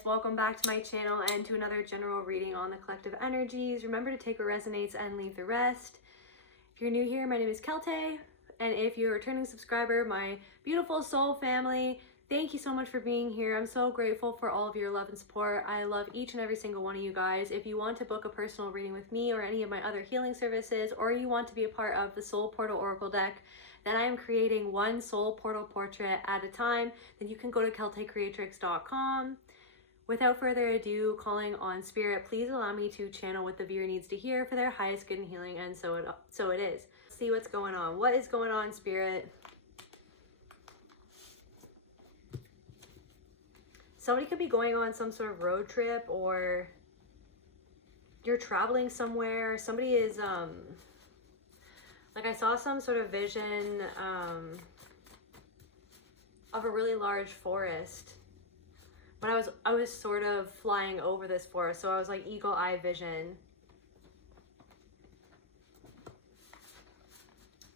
Welcome back to my channel and to another general reading on the collective energies. Remember to take what resonates and leave the rest. If you're new here, my name is Celtae, and if you're a returning subscriber, my beautiful soul family, thank you so much for being here. I'm so grateful for all of your love and support. I love each and every single one of you guys. If you want to book a personal reading with me or any of my other healing services, or you want to be a part of the Soul Portal Oracle deck, then I am creating one soul portal portrait at a time. Then you can go to celtaecreatrix.com. Without further ado, calling on spirit, please allow me to channel what the viewer needs to hear for their highest good and healing, and so it is. See what's going on. What is going on, spirit? Somebody could be going on some sort of road trip, or you're traveling somewhere. Somebody is, like I saw some sort of vision of a really large forest. But I was sort of flying over this forest, so I was like eagle eye vision.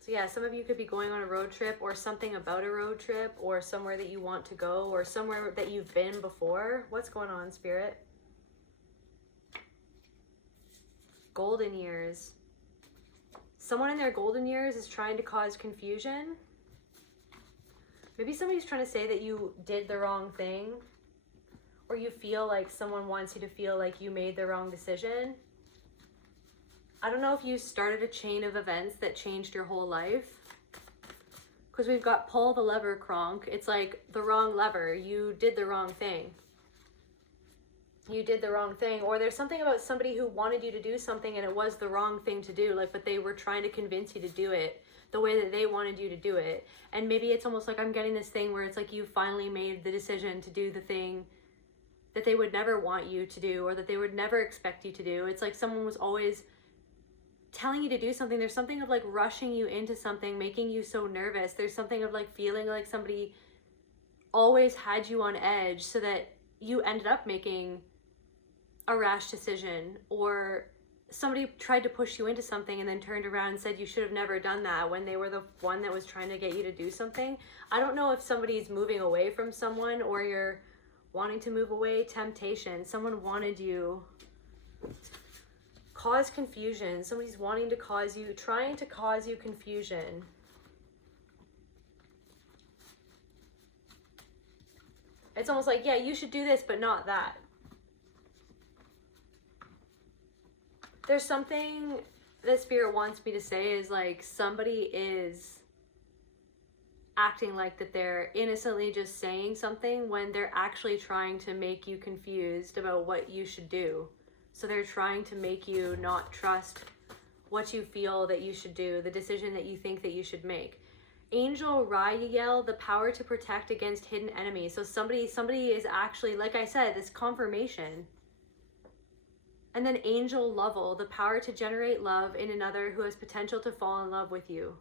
So yeah, some of you could be going on a road trip, or something about a road trip, or somewhere that you want to go, or somewhere that you've been before. What's going on, spirit? Golden years. Someone in their golden years is trying to cause confusion. Maybe somebody's trying to say that you did the wrong thing, or you feel like someone wants you to feel like you made the wrong decision. I don't know if you started a chain of events that changed your whole life. Because we've got pull the lever cronk. It's like the wrong lever. You did the wrong thing. You did the wrong thing. Or there's something about somebody who wanted you to do something and it was the wrong thing to do. Like, but they were trying to convince you to do it the way that they wanted you to do it. And maybe it's almost like I'm getting this thing where it's like you finally made the decision to do the thing that they would never want you to do, or that they would never expect you to do. It's like someone was always telling you to do something. There's something of like rushing you into something, making you so nervous. There's something of like feeling like somebody always had you on edge so that you ended up making a rash decision, or somebody tried to push you into something and then turned around and said you should have never done that when they were the one that was trying to get you to do something. I don't know if somebody's moving away from someone, or you're wanting to move away. Temptation. Someone wanted you. Cause confusion. Somebody's wanting to cause you, trying to cause you confusion. It's almost like, yeah, you should do this, but not that. There's something that spirit wants me to say is like somebody is acting like that they're innocently just saying something when they're actually trying to make you confused about what you should do. So they're trying to make you not trust what you feel that you should do, the decision that you think that you should make. Angel Rayael, the power to protect against hidden enemies. So somebody is actually, like I said, this confirmation. And then Angel Lovell, the power to generate love in another who has potential to fall in love with you.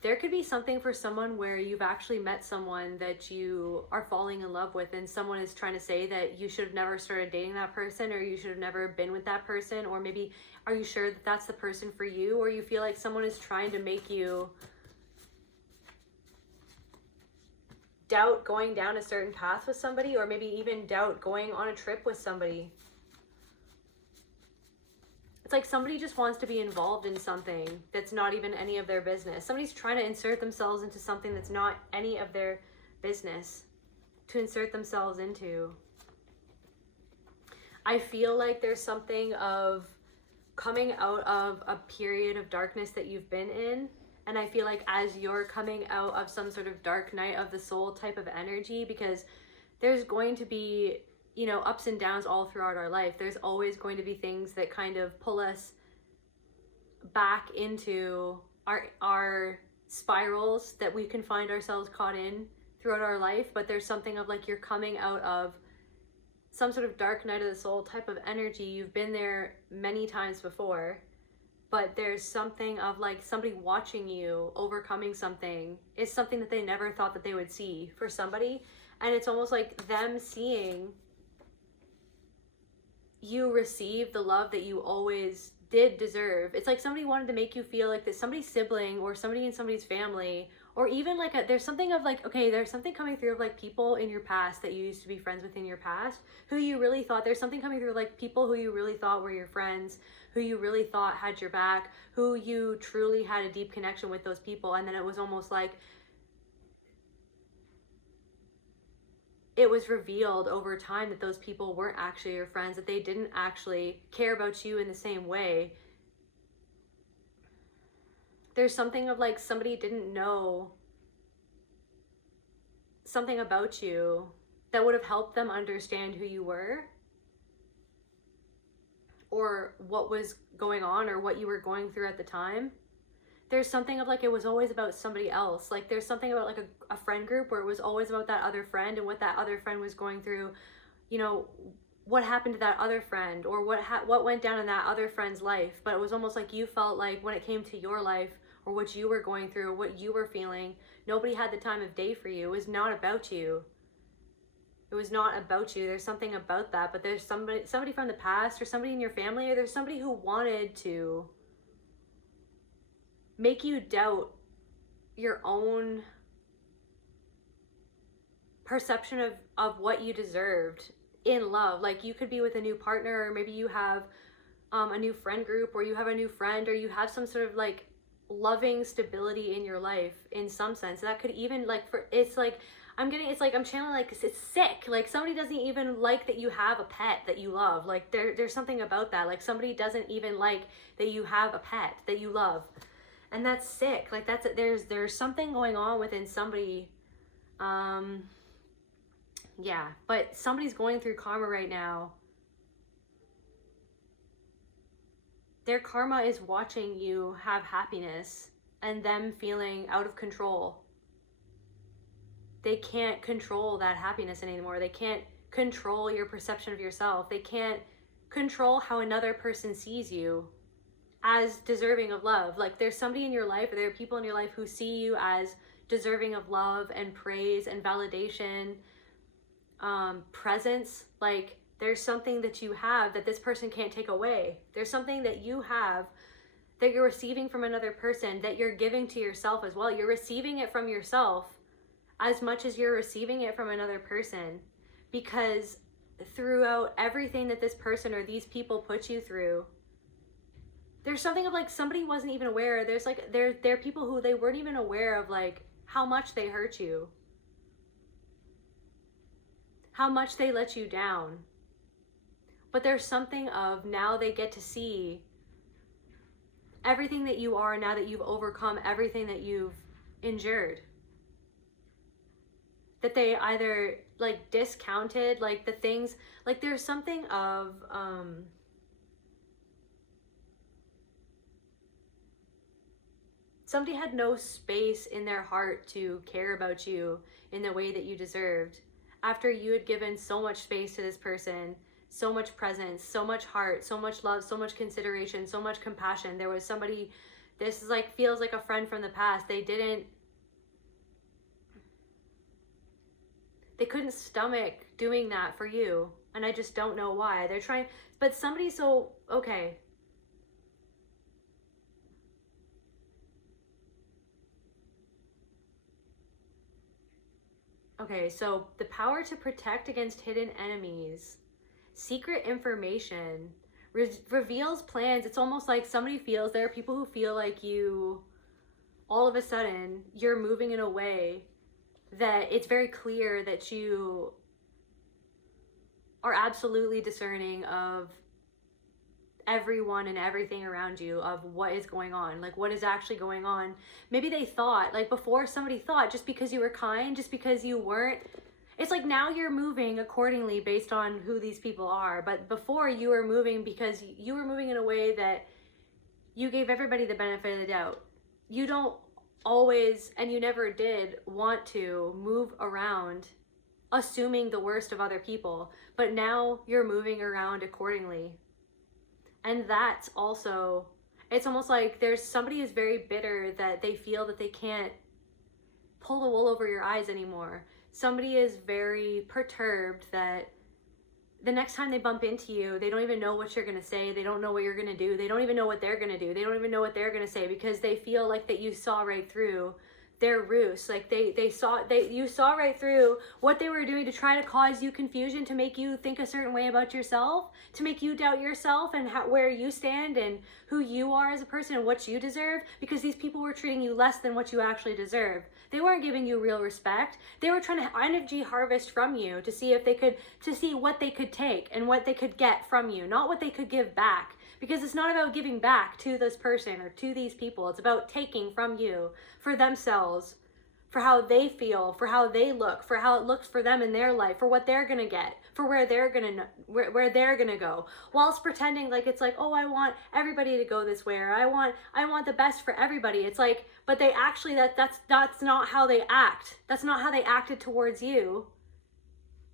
There could be something for someone where you've actually met someone that you are falling in love with, and someone is trying to say that you should have never started dating that person, or you should have never been with that person, or maybe are you sure that that's the person for you, or you feel like someone is trying to make you doubt going down a certain path with somebody, or maybe even doubt going on a trip with somebody. It's like somebody just wants to be involved in something that's not even any of their business. Somebody's trying to insert themselves into something that's not any of their business to insert themselves into. I feel like there's something of coming out of a period of darkness that you've been in. And I feel like as you're coming out of some sort of dark night of the soul type of energy, because there's going to be, you know, ups and downs all throughout our life. There's always going to be things that kind of pull us back into our spirals that we can find ourselves caught in throughout our life. But there's something of like you're coming out of some sort of dark night of the soul type of energy. You've been there many times before, but there's something of like somebody watching you overcoming something is something that they never thought that they would see for somebody. And it's almost like them seeing you receive the love that you always did deserve. It's like somebody wanted to make you feel like that somebody's sibling or somebody in somebody's family Or even like there's something of like, okay, there's something coming through of like people in your past that you used to be friends with in your past, who you really thought, there's something coming through like people who you really thought were your friends, who you really thought had your back, who you truly had a deep connection with those people. And then it was almost like it was revealed over time that those people weren't actually your friends, that they didn't actually care about you in the same way. There's something of like somebody didn't know something about you that would have helped them understand who you were or what was going on or what you were going through at the time. There's something of like it was always about somebody else. Like there's something about like a friend group where it was always about that other friend and what that other friend was going through, you know, what happened to that other friend or what went down in that other friend's life. But it was almost like you felt like when it came to your life or what you were going through, what you were feeling, nobody had the time of day for you. It was not about you. It was not about you. There's something about that, but there's somebody from the past or somebody in your family, or there's somebody who wanted to make you doubt your own perception of what you deserved in love. Like you could be with a new partner, or maybe you have a new friend group, or you have a new friend, or you have some sort of like loving stability in your life in some sense. That could even like it's like I'm channeling like it's sick. Like somebody doesn't even like that you have a pet that you love. Like there's something about that. Like somebody doesn't even like that you have a pet that you love. And that's sick. Like there's something going on within somebody. Yeah, but somebody's going through karma right now. Their karma is watching you have happiness and them feeling out of control. They can't control that happiness anymore. They can't control your perception of yourself. They can't control how another person sees you as deserving of love. Like there's somebody in your life, or there are people in your life who see you as deserving of love and praise and validation, presence. Like there's something that you have that this person can't take away. There's something that you have that you're receiving from another person that you're giving to yourself as well. You're receiving it from yourself as much as you're receiving it from another person, because throughout everything that this person or these people put you through, there's something of like somebody wasn't even aware. There's like there are people who they weren't even aware of like how much they hurt you, how much they let you down. But there's something of now they get to see everything that you are now that you've overcome everything that you've endured. That they either like discounted like the things, like there's something of somebody had no space in their heart to care about you in the way that you deserved. After you had given so much space to this person, so much presence, so much heart, so much love, so much consideration, so much compassion. There was somebody, this is like, feels like a friend from the past. They couldn't stomach doing that for you. And I just don't know why. They're trying, but somebody so, okay. Okay, so the power to protect against hidden enemies, secret information, reveals plans. It's almost like somebody feels, there are people who feel like you, all of a sudden, you're moving in a way that it's very clear that you are absolutely discerning of everyone and everything around you, of what is going on, like what is actually going on. Maybe they thought, like before somebody thought just because you were kind, just because you weren't, it's like now you're moving accordingly based on who these people are. But before you were moving because you were moving in a way that you gave everybody the benefit of the doubt. You don't always, and you never did, want to move around assuming the worst of other people, but now you're moving around accordingly. And that's also, it's almost like there's somebody who's very bitter that they feel that they can't pull the wool over your eyes anymore. Somebody is very perturbed that the next time they bump into you, they don't even know what you're going to say. They don't know what you're going to do. They don't even know what they're going to do. They don't even know what they're going to say, because they feel like that you saw right through their ruse. Like you saw right through what they were doing to try to cause you confusion, to make you think a certain way about yourself, to make you doubt yourself and where you stand and who you are as a person and what you deserve, because these people were treating you less than what you actually deserve. They weren't giving you real respect. They were trying to energy harvest from you to see if they could, to see what they could take and what they could get from you, not what they could give back. Because it's not about giving back to this person or to these people. It's about taking from you for themselves, for how they feel, for how they look, for how it looks for them in their life, for what they're gonna get, for where they're gonna go, whilst pretending like it's like, oh, I want everybody to go this way, or I want the best for everybody. It's like, but they actually, that's not how they act. That's not how they acted towards you.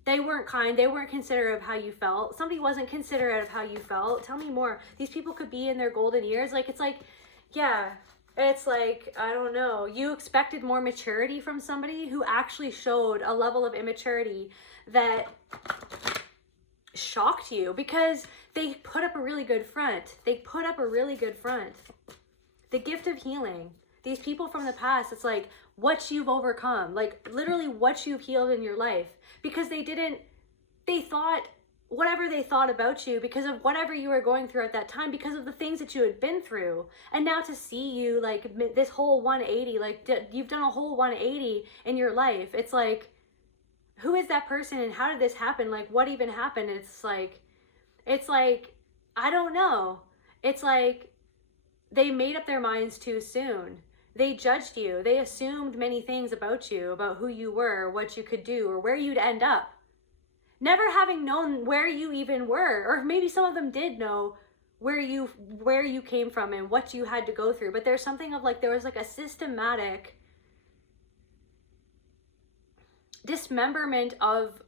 They weren't kind. They weren't considerate of how you felt. Somebody wasn't considerate of how you felt. Tell me more. These people could be in their golden years. Like, it's like, yeah, it's like, I don't know. You expected more maturity from somebody who actually showed a level of immaturity that shocked you, because they put up a really good front. They put up a really good front. The gift of healing. These people from the past, it's like what you've overcome, like literally what you've healed in your life, because they thought whatever they thought about you, because of whatever you were going through at that time, because of the things that you had been through. And now to see you like this whole 180, like you've done a whole 180 in your life. It's like, who is that person and how did this happen? Like, what even happened? It's like, I don't know. It's like they made up their minds too soon. They judged you. They assumed many things about you, about who you were, what you could do, or where you'd end up. Never having known where you even were, or maybe some of them did know where you came from and what you had to go through. But there's something of like, there was like a systematic dismemberment of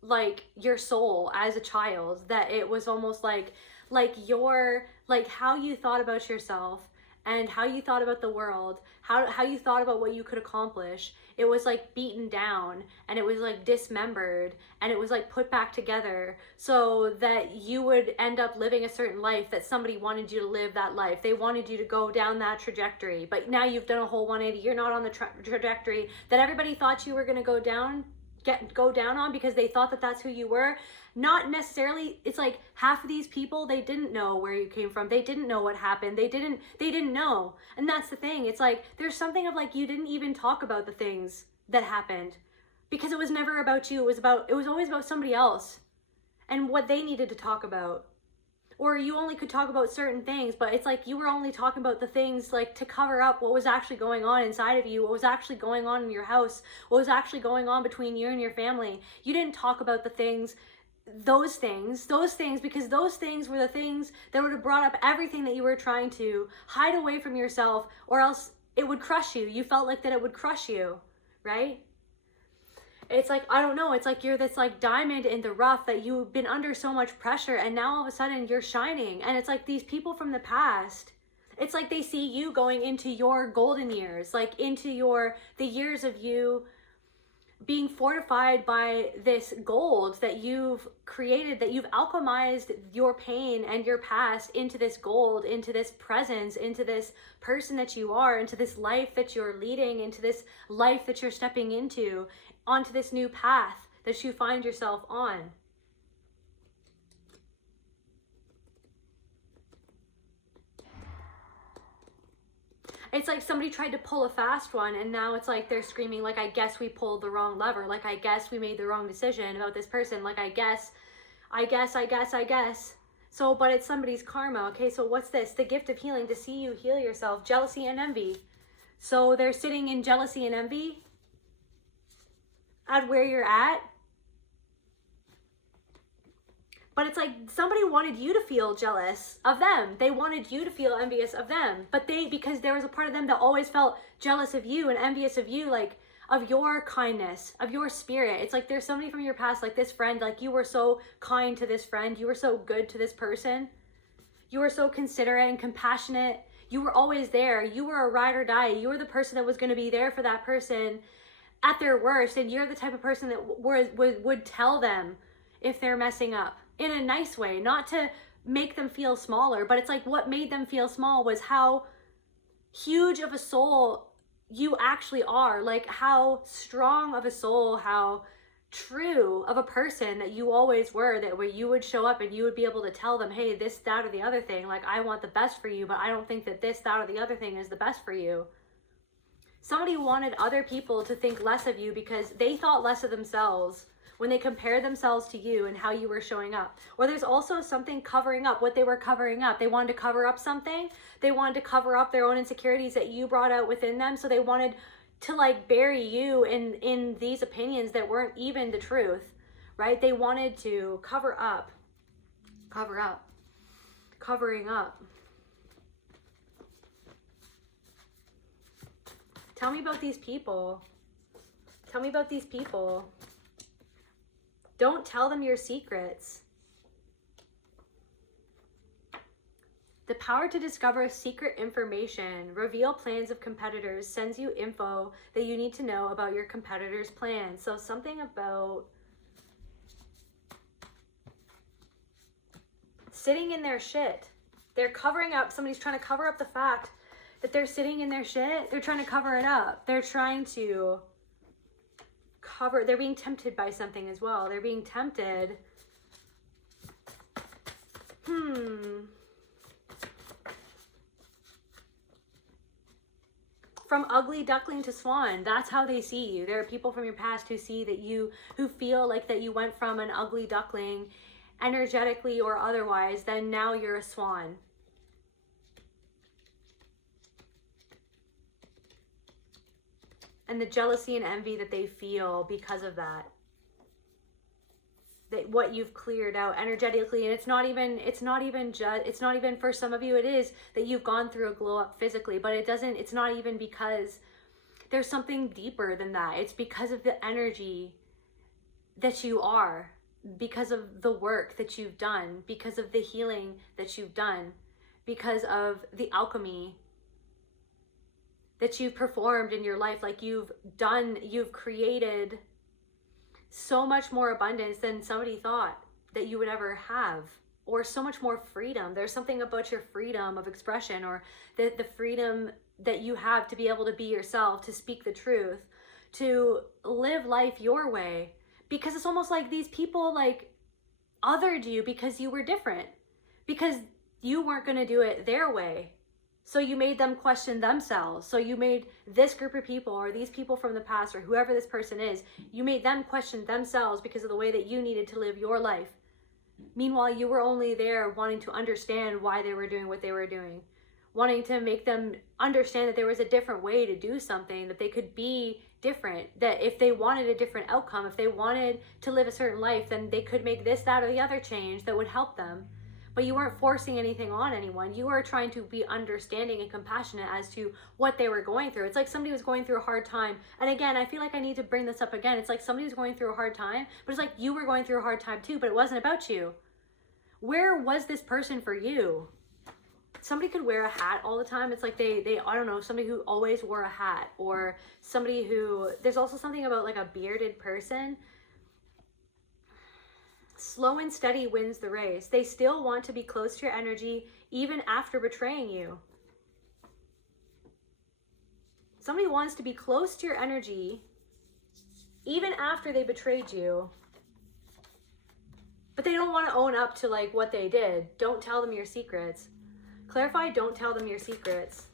like your soul as a child, that it was almost like how you thought about yourself and how you thought about the world, how you thought about what you could accomplish. It was like beaten down, and it was like dismembered, and it was like put back together so that you would end up living a certain life that somebody wanted you to live that life. They wanted you to go down that trajectory, but now you've done a whole 180. You're not on the trajectory that everybody thought you were going to go down on, because they thought that that's who you were. Not necessarily. It's like half of these people, they didn't know where you came from. They didn't know what happened. They didn't know. And that's the thing. It's like there's something of like, you didn't even talk about the things that happened, because it was never about you. It was always about somebody else and what they needed to talk about. Or you only could talk about certain things, but it's like you were only talking about the things like to cover up what was actually going on inside of you, what was actually going on in your house, what was actually going on between you and your family. You didn't talk about the things, those things, because those things were the things that would have brought up everything that you were trying to hide away from yourself, or else it would crush you. You felt like that it would crush you, right? It's like, I don't know, it's like you're this like diamond in the rough that you've been under so much pressure, and now all of a sudden you're shining. And it's like these people from the past, it's like they see you going into your golden years, like into the years of you being fortified by this gold that you've created, that you've alchemized your pain and your past into this gold, into this presence, into this person that you are, into this life that you're leading, into this life that you're stepping into, onto this new path that you find yourself on. It's like somebody tried to pull a fast one, and now it's like they're screaming like, I guess we pulled the wrong lever. Like, I guess we made the wrong decision about this person. Like, I guess. So, but it's somebody's karma. Okay, so what's this? The gift of healing, to see you heal yourself. Jealousy and envy. So they're sitting in jealousy and envy at where you're at. But it's like somebody wanted you to feel jealous of them. They wanted you to feel envious of them. But because there was a part of them that always felt jealous of you and envious of you, like of your kindness, of your spirit. It's like there's somebody from your past, like this friend, like you were so kind to this friend. You were so good to this person. You were so considerate and compassionate. You were always there. You were a ride or die. You were the person that was going to be there for that person at their worst. And you're the type of person that would tell them if they're messing up. In a nice way, not to make them feel smaller, but it's like what made them feel small was how huge of a soul you actually are, like how strong of a soul, how true of a person that you always were, that where you would show up and you would be able to tell them, hey, this, that, or the other thing, like I want the best for you, but I don't think that this, that, or the other thing is the best for you. Somebody wanted other people to think less of you because they thought less of themselves when they compared themselves to you and how you were showing up. Or there's also something covering up what they were covering up. They wanted to cover up something. They wanted to cover up their own insecurities that you brought out within them. So they wanted to like bury you in these opinions that weren't even the truth, right? They wanted to cover up, covering up. Tell me about these people. Tell me about these people. Don't tell them your secrets. The power to discover secret information, reveal plans of competitors, sends you info that you need to know about your competitors' plans. So something about sitting in their shit. They're covering up, somebody's trying to cover up the fact that they're sitting in their shit. They're trying to cover it up. They're trying to cover, they're being tempted by something as well. They're being tempted. From ugly duckling to swan, that's how they see you. There are people from your past who see that you, who feel like that you went from an ugly duckling, energetically or otherwise, then now you're a swan. And the jealousy and envy that they feel because of that. That what you've cleared out energetically, and it's not even for some of you, it is that you've gone through a glow up physically, but it's not even because there's something deeper than that. It's because of the energy that you are, because of the work that you've done, because of the healing that you've done, because of the alchemy that you've performed in your life. Like you've created so much more abundance than somebody thought that you would ever have, or so much more freedom. There's something about your freedom of expression, or the freedom that you have to be able to be yourself, to speak the truth, to live life your way. Because it's almost like these people like othered you because you were different, because you weren't going to do it their way. So you made them question themselves. So you made this group of people, or these people from the past, or whoever this person is, you made them question themselves because of the way that you needed to live your life. Meanwhile, you were only there wanting to understand why they were doing what they were doing, wanting to make them understand that there was a different way to do something, that they could be different, that if they wanted a different outcome, if they wanted to live a certain life, then they could make this, that, or the other change that would help them. But you weren't forcing anything on anyone. You were trying to be understanding and compassionate as to what they were going through. It's like somebody was going through a hard time. And again, I feel like I need to bring this up again. It's like somebody was going through a hard time, but it's like you were going through a hard time too, but it wasn't about you. Where was this person for you? Somebody could wear a hat all the time. It's like they I don't know, somebody who always wore a hat, or somebody who, there's also something about like a bearded person. Slow and steady wins the race. They still want to be close to your energy even after betraying you. Somebody wants to be close to your energy even after they betrayed you. But they don't want to own up to like what they did. Don't tell them your secrets. Clarify, don't tell them your secrets.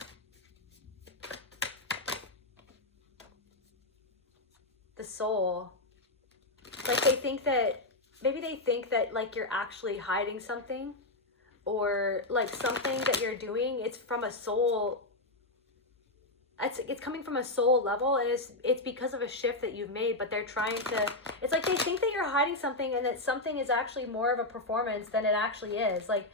The soul. Like they think that, maybe they think that like you're actually hiding something, or like something that you're doing, it's from a soul, it's coming from a soul level, and it's because of a shift that you've made, but they're trying to, it's like they think that you're hiding something, and that something is actually more of a performance than it actually is. Like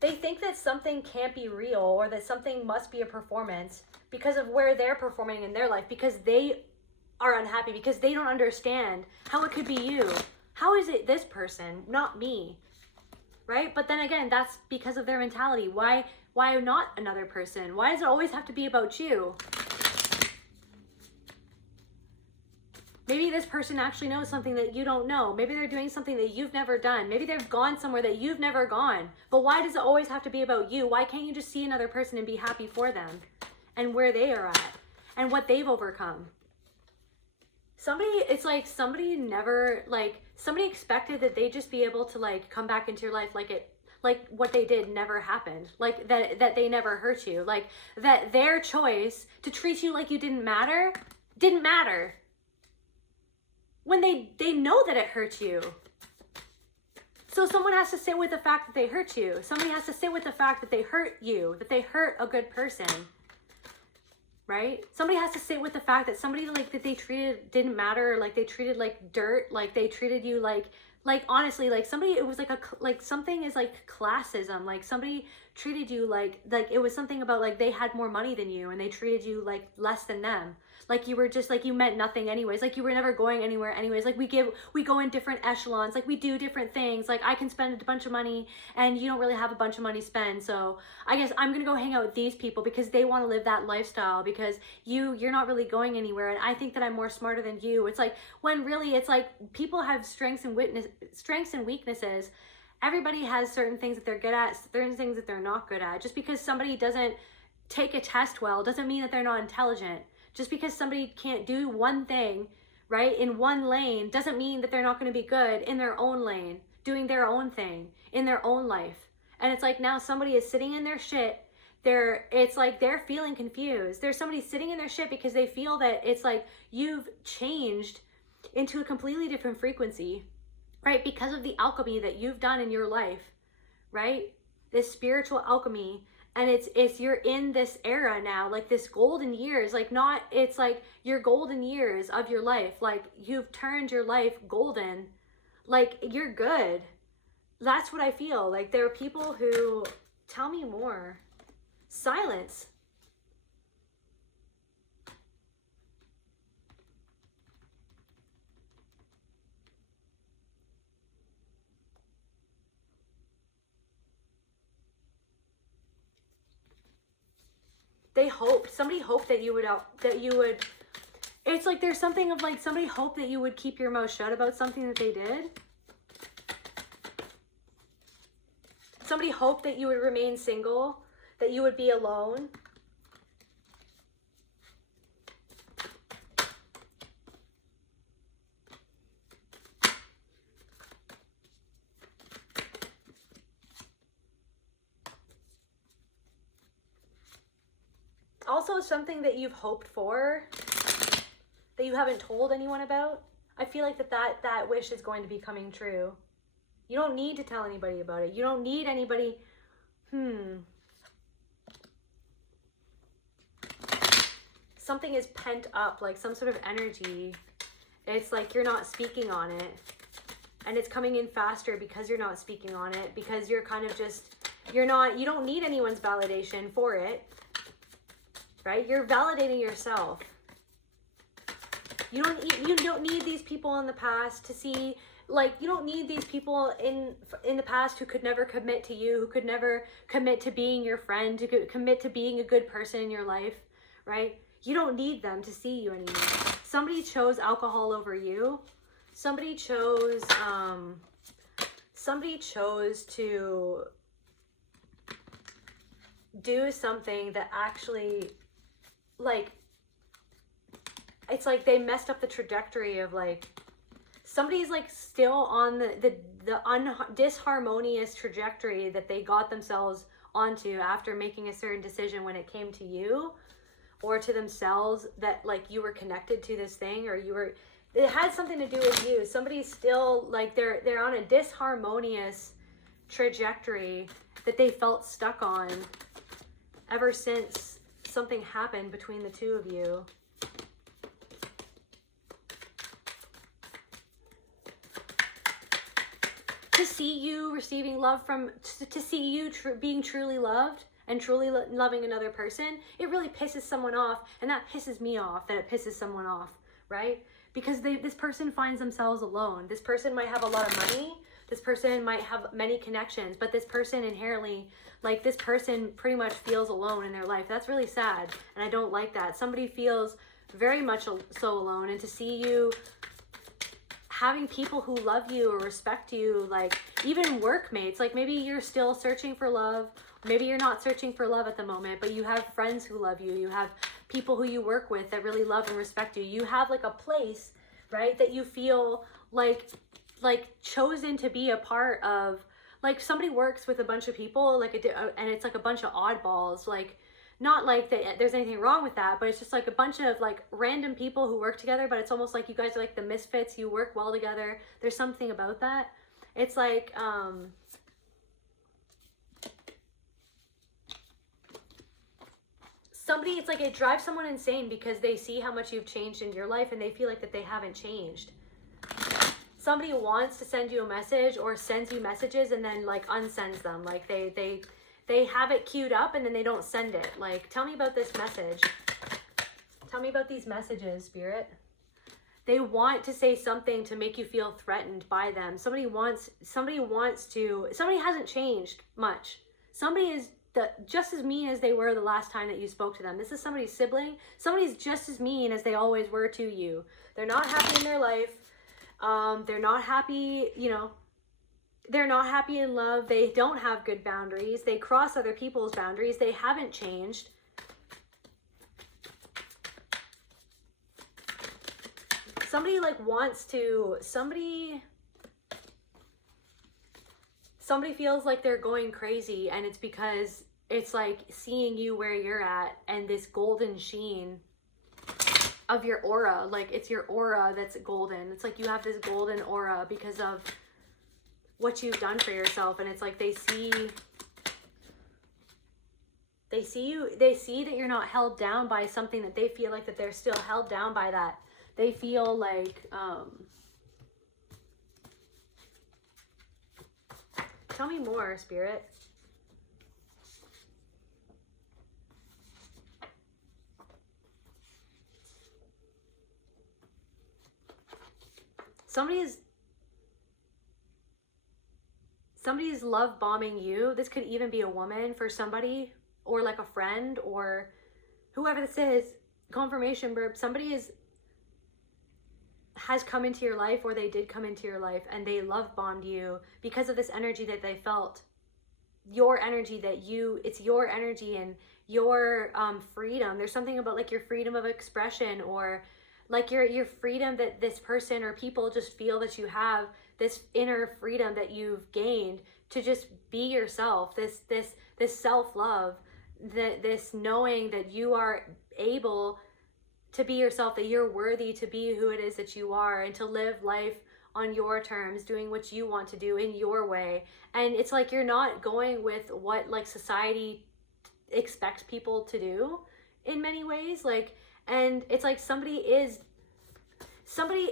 they think that something can't be real, or that something must be a performance because of where they're performing in their life, because they are unhappy, because they don't understand how it could be you. How is it this person, not me? Right? But then again, that's because of their mentality. Why not another person? Why does it always have to be about you? Maybe this person actually knows something that you don't know. Maybe they're doing something that you've never done. Maybe they've gone somewhere that you've never gone. But why does it always have to be about you? Why can't you just see another person and be happy for them? and where they are at and what they've overcome. It's like somebody never, like, somebody expected that they'd just be able to, like, come back into your life like what they did never happened. Like, that they never hurt you. Like, that their choice to treat you like you didn't matter, when they know that it hurt you. So someone has to sit with the fact that they hurt you. Somebody has to sit with the fact that they hurt you, that they hurt a good person. Right? Somebody has to sit with the fact that somebody, like, that they treated didn't matter, like they treated like dirt, like they treated you like honestly, like somebody, it was like something is like classism, like somebody treated you like it was something about like they had more money than you and they treated you like less than them. Like you were just like, you meant nothing anyways. Like you were never going anywhere anyways. Like we go in different echelons. Like we do different things. Like I can spend a bunch of money and you don't really have a bunch of money to spend. So I guess I'm going to go hang out with these people because they want to live that lifestyle, because you're not really going anywhere. And I think that I'm more smarter than you. It's like, when really it's like people have strengths and weaknesses. Everybody has certain things that they're good at, certain things that they're not good at. Just because somebody doesn't take a test well doesn't mean that they're not intelligent. Just because somebody can't do one thing, right, in one lane, doesn't mean that they're not going to be good in their own lane, doing their own thing, in their own life. And it's like now somebody is sitting in their shit. It's like they're feeling confused. There's somebody sitting in their shit because they feel that it's like you've changed into a completely different frequency, right, because of the alchemy that you've done in your life, right, this spiritual alchemy. And it's you're in this era now, like this golden years, like not, it's like your golden years of your life, like you've turned your life golden, like you're good. That's what I feel. Like there are people who, tell me more. Silence. Somebody hoped that you would, it's like there's something of like somebody hoped that you would keep your mouth shut about something that they did. Somebody hoped that you would remain single, that you would be alone. Also something that you've hoped for, that you haven't told anyone about. I feel like that wish is going to be coming true. You don't need to tell anybody about it. You don't need anybody. Something is pent up, like some sort of energy. It's like you're not speaking on it. And it's coming in faster because you're not speaking on it. Because you're kind of just, you don't need anyone's validation for it. Right? You're validating yourself. You don't need these people in the past to see, like, you don't need these people in the past who could never commit to you, who could never commit to being your friend, who could commit to being a good person in your life, right? You don't need them to see you anymore. Somebody chose alcohol over you. Somebody chose to do something that actually, like, it's like they messed up the trajectory of, like, somebody's like still on the disharmonious trajectory that they got themselves onto after making a certain decision when it came to you or to themselves, that like you were connected to this thing, or it had something to do with you. Somebody's still like they're on a disharmonious trajectory that they felt stuck on ever since something happened between the two of you. To see you receiving love to see you being truly loved and truly loving another person, it really pisses someone off, and that pisses me off that it pisses someone off, right? Because this person finds themselves alone. This person might have a lot of money, this person might have many connections, but this person inherently, like, this person pretty much feels alone in their life. That's really sad, and I don't like that. Somebody feels very much so alone, and to see you having people who love you or respect you, like even workmates, like maybe you're still searching for love. Maybe you're not searching for love at the moment, but you have friends who love you. You have people who you work with that really love and respect you. You have like a place, right, that you feel like chosen to be a part of. Like somebody works with a bunch of people, like and it's like a bunch of oddballs, like not like that there's anything wrong with that, but it's just like a bunch of like random people who work together, but it's almost like you guys are like the misfits. You work well together. There's something about that. It's like somebody, it's like it drives someone insane because they see how much you've changed in your life and they feel like that they haven't changed. Somebody wants to send you a message or sends you messages and then like unsends them. Like they have it queued up and then they don't send it. Like, tell me about this message. Tell me about these messages, Spirit. They want to say something to make you feel threatened by them. Somebody hasn't changed much. Somebody is just as mean as they were the last time that you spoke to them. This is somebody's sibling. Somebody's just as mean as they always were to you. They're not happy in their life. They're not happy, you know, they're not happy in love. They don't have good boundaries. They cross other people's boundaries. They haven't changed. Somebody like wants to, somebody feels like they're going crazy, and it's because it's like seeing you where you're at and this golden sheen of your aura. Like it's your aura that's golden. It's like you have this golden aura because of what you've done for yourself. And it's like they see you, they see that you're not held down by something, that they feel like that they're still held down by that. They feel like tell me more, Spirit. Somebody's love bombing you. This could even be a woman for somebody, or like a friend, or whoever this is. Confirmation, burp. Somebody has come into your life, or they did come into your life, and they love bombed you because of this energy that they felt. Your energy it's your energy and your freedom. There's something about like your freedom of expression, or like your freedom that this person or people just feel that you have, this inner freedom that you've gained to just be yourself, this self-love, this knowing that you are able to be yourself, that you're worthy to be who it is that you are, and to live life on your terms, doing what you want to do in your way. And it's like you're not going with what like society expects people to do in many ways. Like, and it's like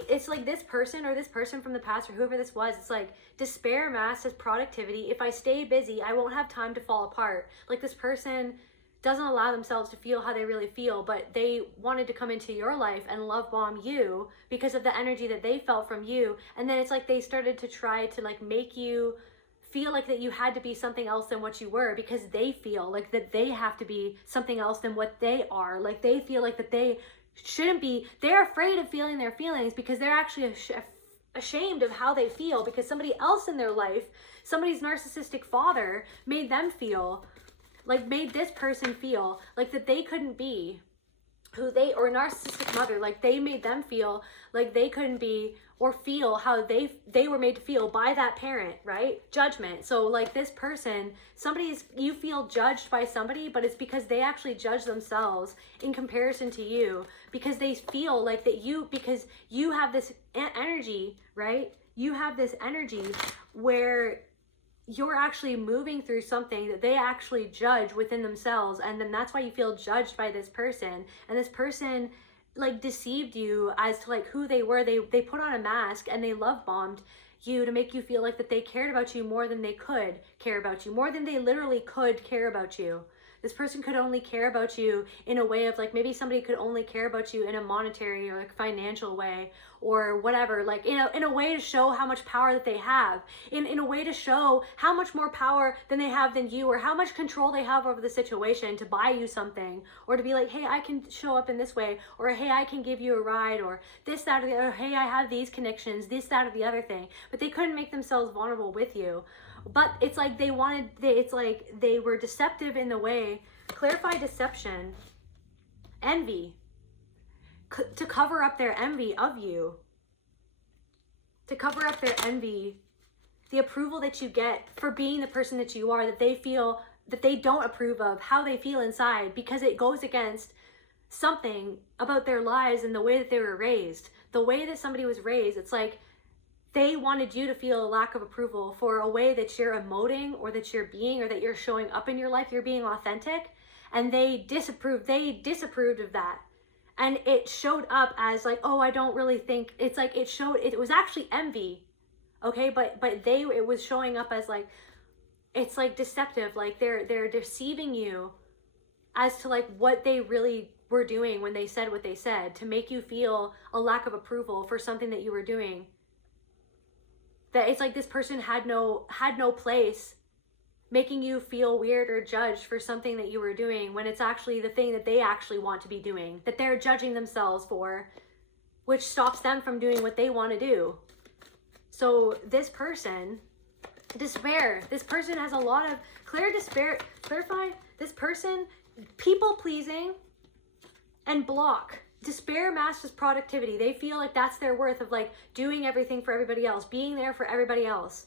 it's like this person or this person from the past or whoever this was, it's like despair masked as productivity. If I stay busy, I won't have time to fall apart. Like this person doesn't allow themselves to feel how they really feel, but they wanted to come into your life and love bomb you because of the energy that they felt from you. And then it's like they started to try to like make you feel like that you had to be something else than what you were, because they feel like that they have to be something else than what they are. Like they feel like that they shouldn't be. They're afraid of feeling their feelings because they're actually ashamed of how they feel, because somebody else in their life, somebody's narcissistic father made this person feel like that they couldn't be who they, or narcissistic mother, like they made them feel like they couldn't be or feel how they were made to feel by that parent, right? Judgment. So like this person, you feel judged by somebody, but it's because they actually judge themselves in comparison to you, because they feel like that because you have this energy, right? You have this energy where you're actually moving through something that they actually judge within themselves, and then that's why you feel judged by this person. And this person like deceived you as to like who they were. They put on a mask and they love bombed you to make you feel like that they cared about you more than they could care about you, more than they literally could care about you. This person could only care about you in a way of like, maybe somebody could only care about you in a monetary or like financial way or whatever, like in a way to show how much power that they have, in a way to show how much more power than they have than you, or how much control they have over the situation to buy you something, or to be like, hey, I can show up in this way, or hey, I can give you a ride, or this, that, or the other, hey, I have these connections, this, that, or the other thing. But they couldn't make themselves vulnerable with you. But it's like it's like they were deceptive in the way. Clarify deception. Envy. To cover up their envy of you. To cover up their envy. The approval that you get for being the person that you are, that they feel that they don't approve of, how they feel inside, because it goes against something about their lives and the way that they were raised. The way that somebody was raised, it's like they wanted you to feel a lack of approval for a way that you're emoting, or that you're being, or that you're showing up in your life, you're being authentic, and they disapproved of that. And it showed up as like, oh, I don't really think, it's like it was actually envy, okay? But it was showing up as like, it's like deceptive, like they're deceiving you as to like what they really were doing when they said what they said, to make you feel a lack of approval for something that you were doing. That it's like this person had no place making you feel weird or judged for something that you were doing, when it's actually the thing that they actually want to be doing, that they're judging themselves for, which stops them from doing what they want to do. So this person, despair. This person has a lot of clarify. This person, people pleasing and block. Despair masks productivity. They feel like that's their worth, of like doing everything for everybody else, being there for everybody else,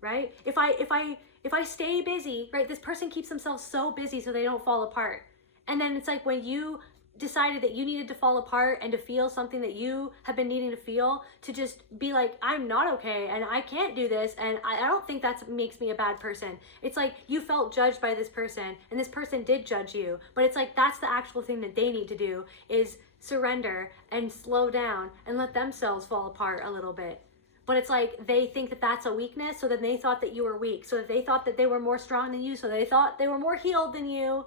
right? If I stay busy, right? This person keeps themselves so busy so they don't fall apart. And then it's like when you decided that you needed to fall apart and to feel something that you have been needing to feel, to just be like, I'm not okay and I can't do this, and I don't think that makes me a bad person. It's like you felt judged by this person, and this person did judge you, but it's like that's the actual thing that they need to do, is surrender and slow down and let themselves fall apart a little bit. But it's like they think that that's a weakness, so then they thought that you were weak, so that they thought that they were more strong than you, so they thought they were more healed than you,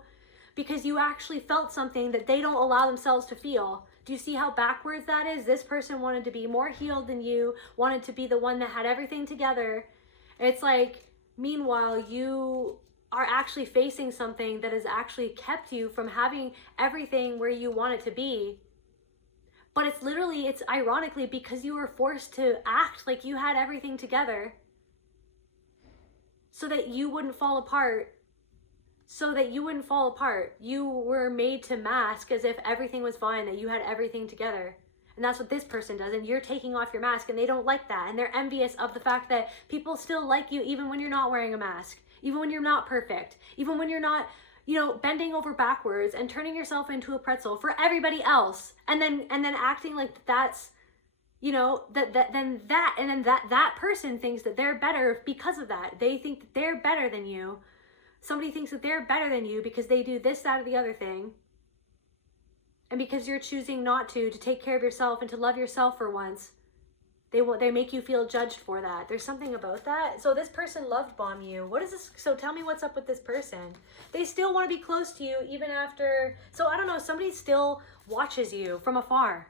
because you actually felt something that they don't allow themselves to feel. Do you see how backwards that is? This person wanted to be more healed than you, wanted to be the one that had everything together. It's like, meanwhile, you are actually facing something that has actually kept you from having everything where you want it to be. But it's ironically because you were forced to act like you had everything together so that you wouldn't fall apart. You were made to mask as if everything was fine, that you had everything together. And that's what this person does. And you're taking off your mask, and they don't like that. And they're envious of the fact that people still like you even when you're not wearing a mask, even when you're not perfect, even when you're not, bending over backwards and turning yourself into a pretzel for everybody else. And then acting like that's, that person thinks that they're better because of that. They think that they're better than you. Somebody thinks that they're better than you because they do this, that, or the other thing. And because you're choosing not to take care of yourself and to love yourself for once, they make you feel judged for that. There's something about that. So this person loved bomb you. What is this? So tell me what's up with this person. They still want to be close to you even after. So I don't know. Somebody still watches you from afar.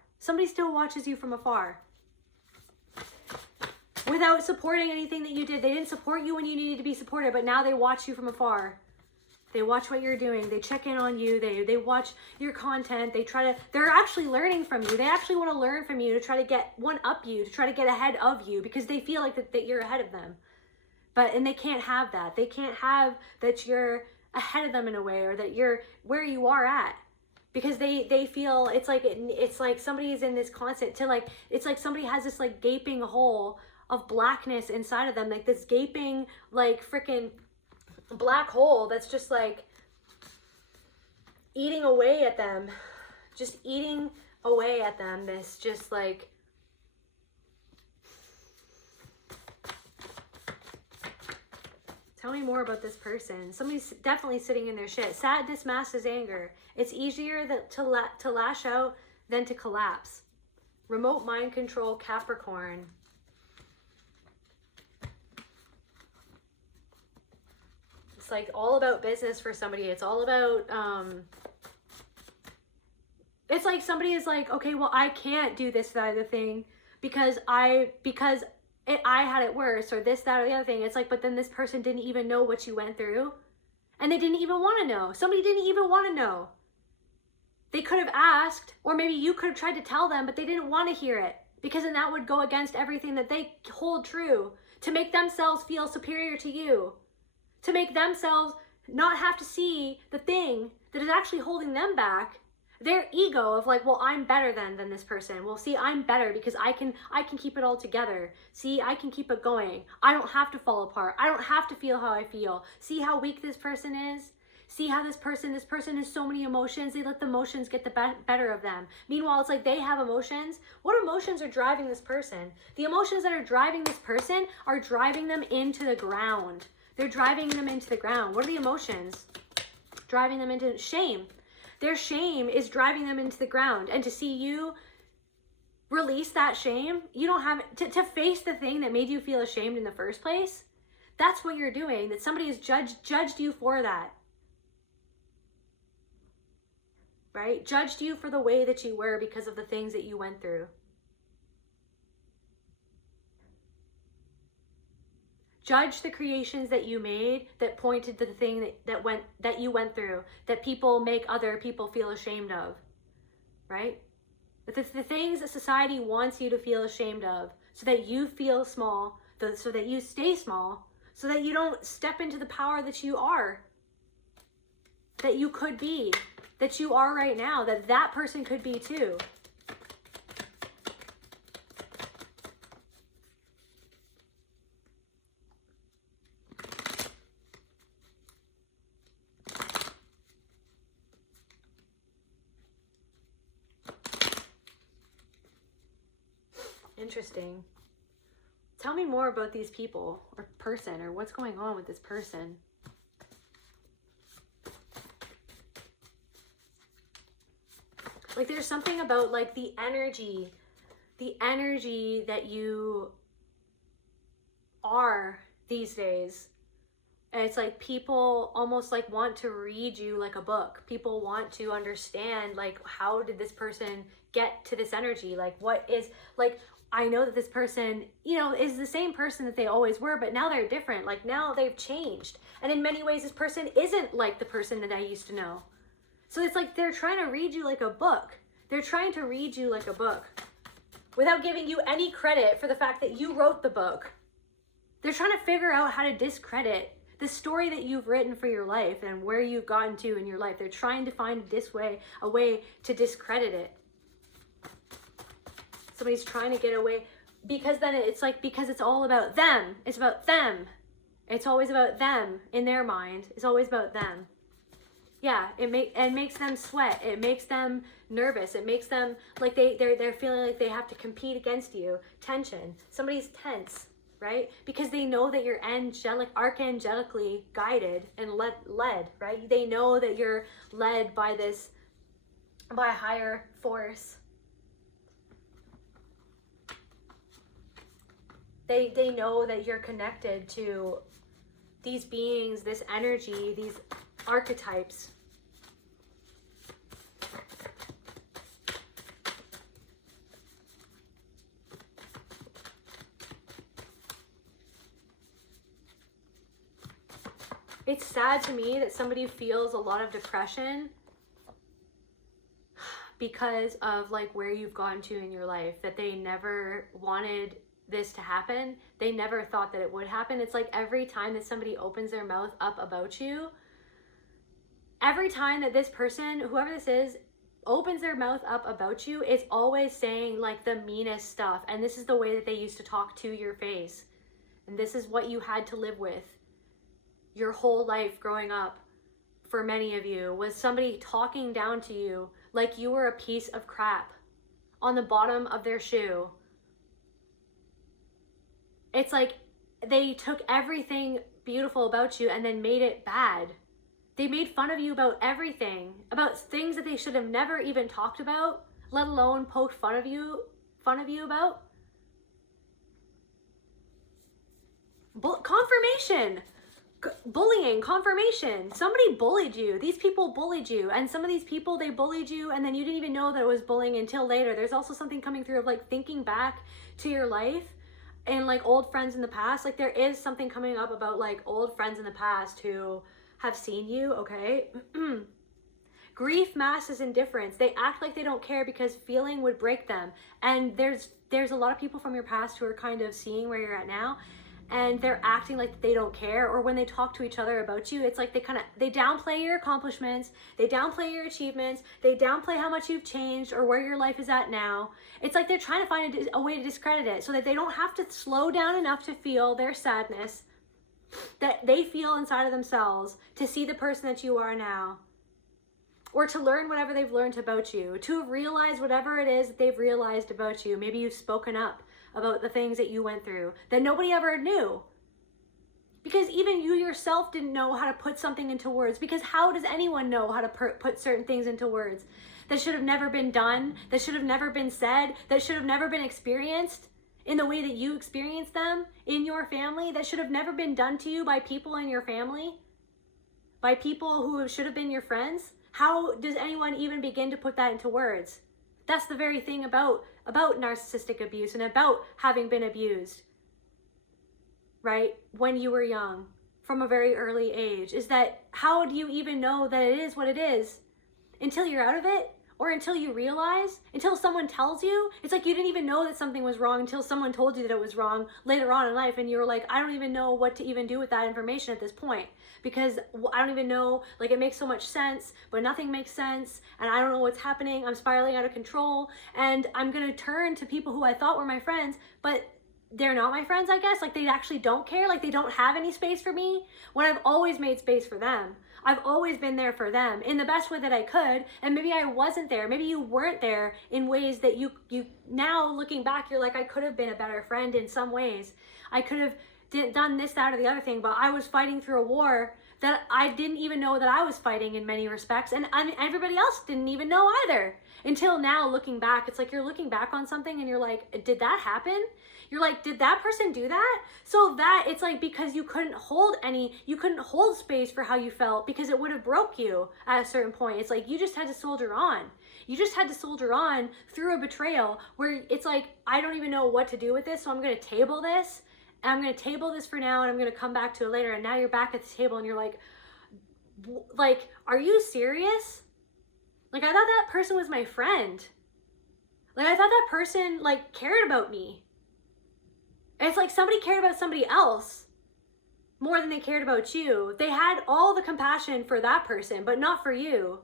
Without supporting anything that you did. They didn't support you when you needed to be supported, but now they watch you from afar. They watch what you're doing. They check in on you. They watch your content. They're actually learning from you. They actually want to learn from you to try to get one up you, to try to get ahead of you, because they feel like that you're ahead of them. And they can't have that. They can't have that you're ahead of them in a way, or that you're where you are at. Because they feel it's like somebody is in this constant it's like somebody has this like gaping hole of blackness inside of them, like this gaping like freaking black hole that's just like eating away at them, this just like tell me more about this person. Somebody's definitely sitting in their shit. Sadness masks as anger. It's easier to lash out than to collapse. Remote mind control, Capricorn. It's like all about business for somebody. It's all about, it's like somebody is like, okay, well, I can't do this, that, other thing because I had it worse, or this, that, or the other thing. It's like, but then this person didn't even know what you went through, and they didn't even want to know. Somebody didn't even want to know. They could have asked, or maybe you could have tried to tell them, but they didn't want to hear it, because then that would go against everything that they hold true, to make themselves feel superior to you, to make themselves not have to see the thing that is actually holding them back. Their ego of like, well, I'm better than this person. Well, see, I'm better because I can keep it all together. See, I can keep it going. I don't have to fall apart. I don't have to feel how I feel. See how weak this person is? See how this person has so many emotions. They let the emotions get the better of them. Meanwhile, it's like they have emotions. What emotions are driving this person? The emotions that are driving this person are driving them into the ground. They're driving them into the ground. What are the emotions? Driving them into shame. Their shame is driving them into the ground. And to see you release that shame, you don't have to face the thing that made you feel ashamed in the first place. That's what you're doing. That somebody has judged you for that. Right? Judged you for the way that you were because of the things that you went through. Judge the creations that you made that pointed to the thing that you went through, that people make other people feel ashamed of, right? But the things that society wants you to feel ashamed of, so that you feel small, so that you stay small, so that you don't step into the power that you are, that you could be, that you are right now, that person could be too. Interesting. Tell me more about these people or person, or what's going on with this person. Like there's something about like the energy that you are these days. And it's like people almost like want to read you like a book. People want to understand like, how did this person get to this energy? Like what is, like, I know that this person, you know, is the same person that they always were, but now they're different. Like now they've changed. And in many ways, this person isn't like the person that I used to know. So it's like they're trying to read you like a book. They're trying to read you like a book without giving you any credit for the fact that you wrote the book. They're trying to figure out how to discredit the story that you've written for your life and where you've gotten to in your life. They're trying to find a way to discredit it. Somebody's trying to get away, because then it's like, because it's all about them. It's about them. It's always about them in their mind. It's always about them. Yeah, it makes them sweat. It makes them nervous. It makes them like they're feeling like they have to compete against you. Tension. Somebody's tense, right? Because they know that you're archangelically guided and led, right? They know that you're led by a higher force. They know that you're connected to these beings, this energy, these archetypes. It's sad to me that somebody feels a lot of depression because of like where you've gone to in your life, that they never wanted this to happen. They never thought that it would happen. It's like every time that somebody opens their mouth up about you, every time that this person, whoever this is, opens their mouth up about you, it's always saying like the meanest stuff. And this is the way that they used to talk to your face. And this is what you had to live with your whole life growing up. For many of you, was somebody talking down to you like you were a piece of crap on the bottom of their shoe. It's like they took everything beautiful about you and then made it bad. They made fun of you about everything, about things that they should have never even talked about, let alone poked fun of you about. Confirmation. Bullying, confirmation. Somebody bullied you. These people bullied you. And some of these people, they bullied you and then you didn't even know that it was bullying until later. There's also something coming through of like thinking back to your life and like old friends in the past. Like there is something coming up about like old friends in the past who have seen you, okay? Grief masks indifference. They act like they don't care because feeling would break them. And there's a lot of people from your past who are kind of seeing where you're at now, and they're acting like they don't care. Or when they talk to each other about you, it's like they downplay your accomplishments, they downplay your achievements, they downplay how much you've changed or where your life is at now. It's like they're trying to find a way to discredit it so that they don't have to slow down enough to feel their sadness that they feel inside of themselves, to see the person that you are now, or to learn whatever they've learned about you, to realize whatever it is that they've realized about you. Maybe you've spoken up about the things that you went through that nobody ever knew. Because even you yourself didn't know how to put something into words. Because how does anyone know how to put certain things into words that should have never been done, that should have never been said, that should have never been experienced in the way that you experienced them in your family, that should have never been done to you by people in your family, by people who should have been your friends? How does anyone even begin to put that into words? That's the very thing about narcissistic abuse and about having been abused, right? When you were young, from a very early age, is that how do you even know that it is what it is until you're out of it? Or until you realize, until someone tells you? It's like you didn't even know that something was wrong until someone told you that it was wrong later on in life, and you were like, I don't even know what to even do with that information at this point, because I don't even know, like it makes so much sense, but nothing makes sense, and I don't know what's happening. I'm spiraling out of control, and I'm gonna turn to people who I thought were my friends, but they're not my friends, I guess. Like they actually don't care, like they don't have any space for me, when I've always made space for them. I've always been there for them in the best way that I could. And maybe I wasn't there. Maybe you weren't there in ways that you now looking back, you're like, I could have been a better friend in some ways. I could have done this, that, or the other thing, but I was fighting through a war that I didn't even know that I was fighting in many respects. And everybody else didn't even know either. Until now, looking back, it's like you're looking back on something and you're like, did that happen? You're like, did that person do that? So that it's like, because you couldn't hold space for how you felt because it would have broke you at a certain point. It's like, you just had to soldier on. You just had to soldier on through a betrayal where it's like, I don't even know what to do with this. So I'm going to table this, and I'm going to table this for now, and I'm going to come back to it later. And now you're back at the table and you're like, are you serious? Like, I thought that person was my friend. Like, I thought that person like cared about me. And it's like somebody cared about somebody else more than they cared about you. They had all the compassion for that person, but not for you.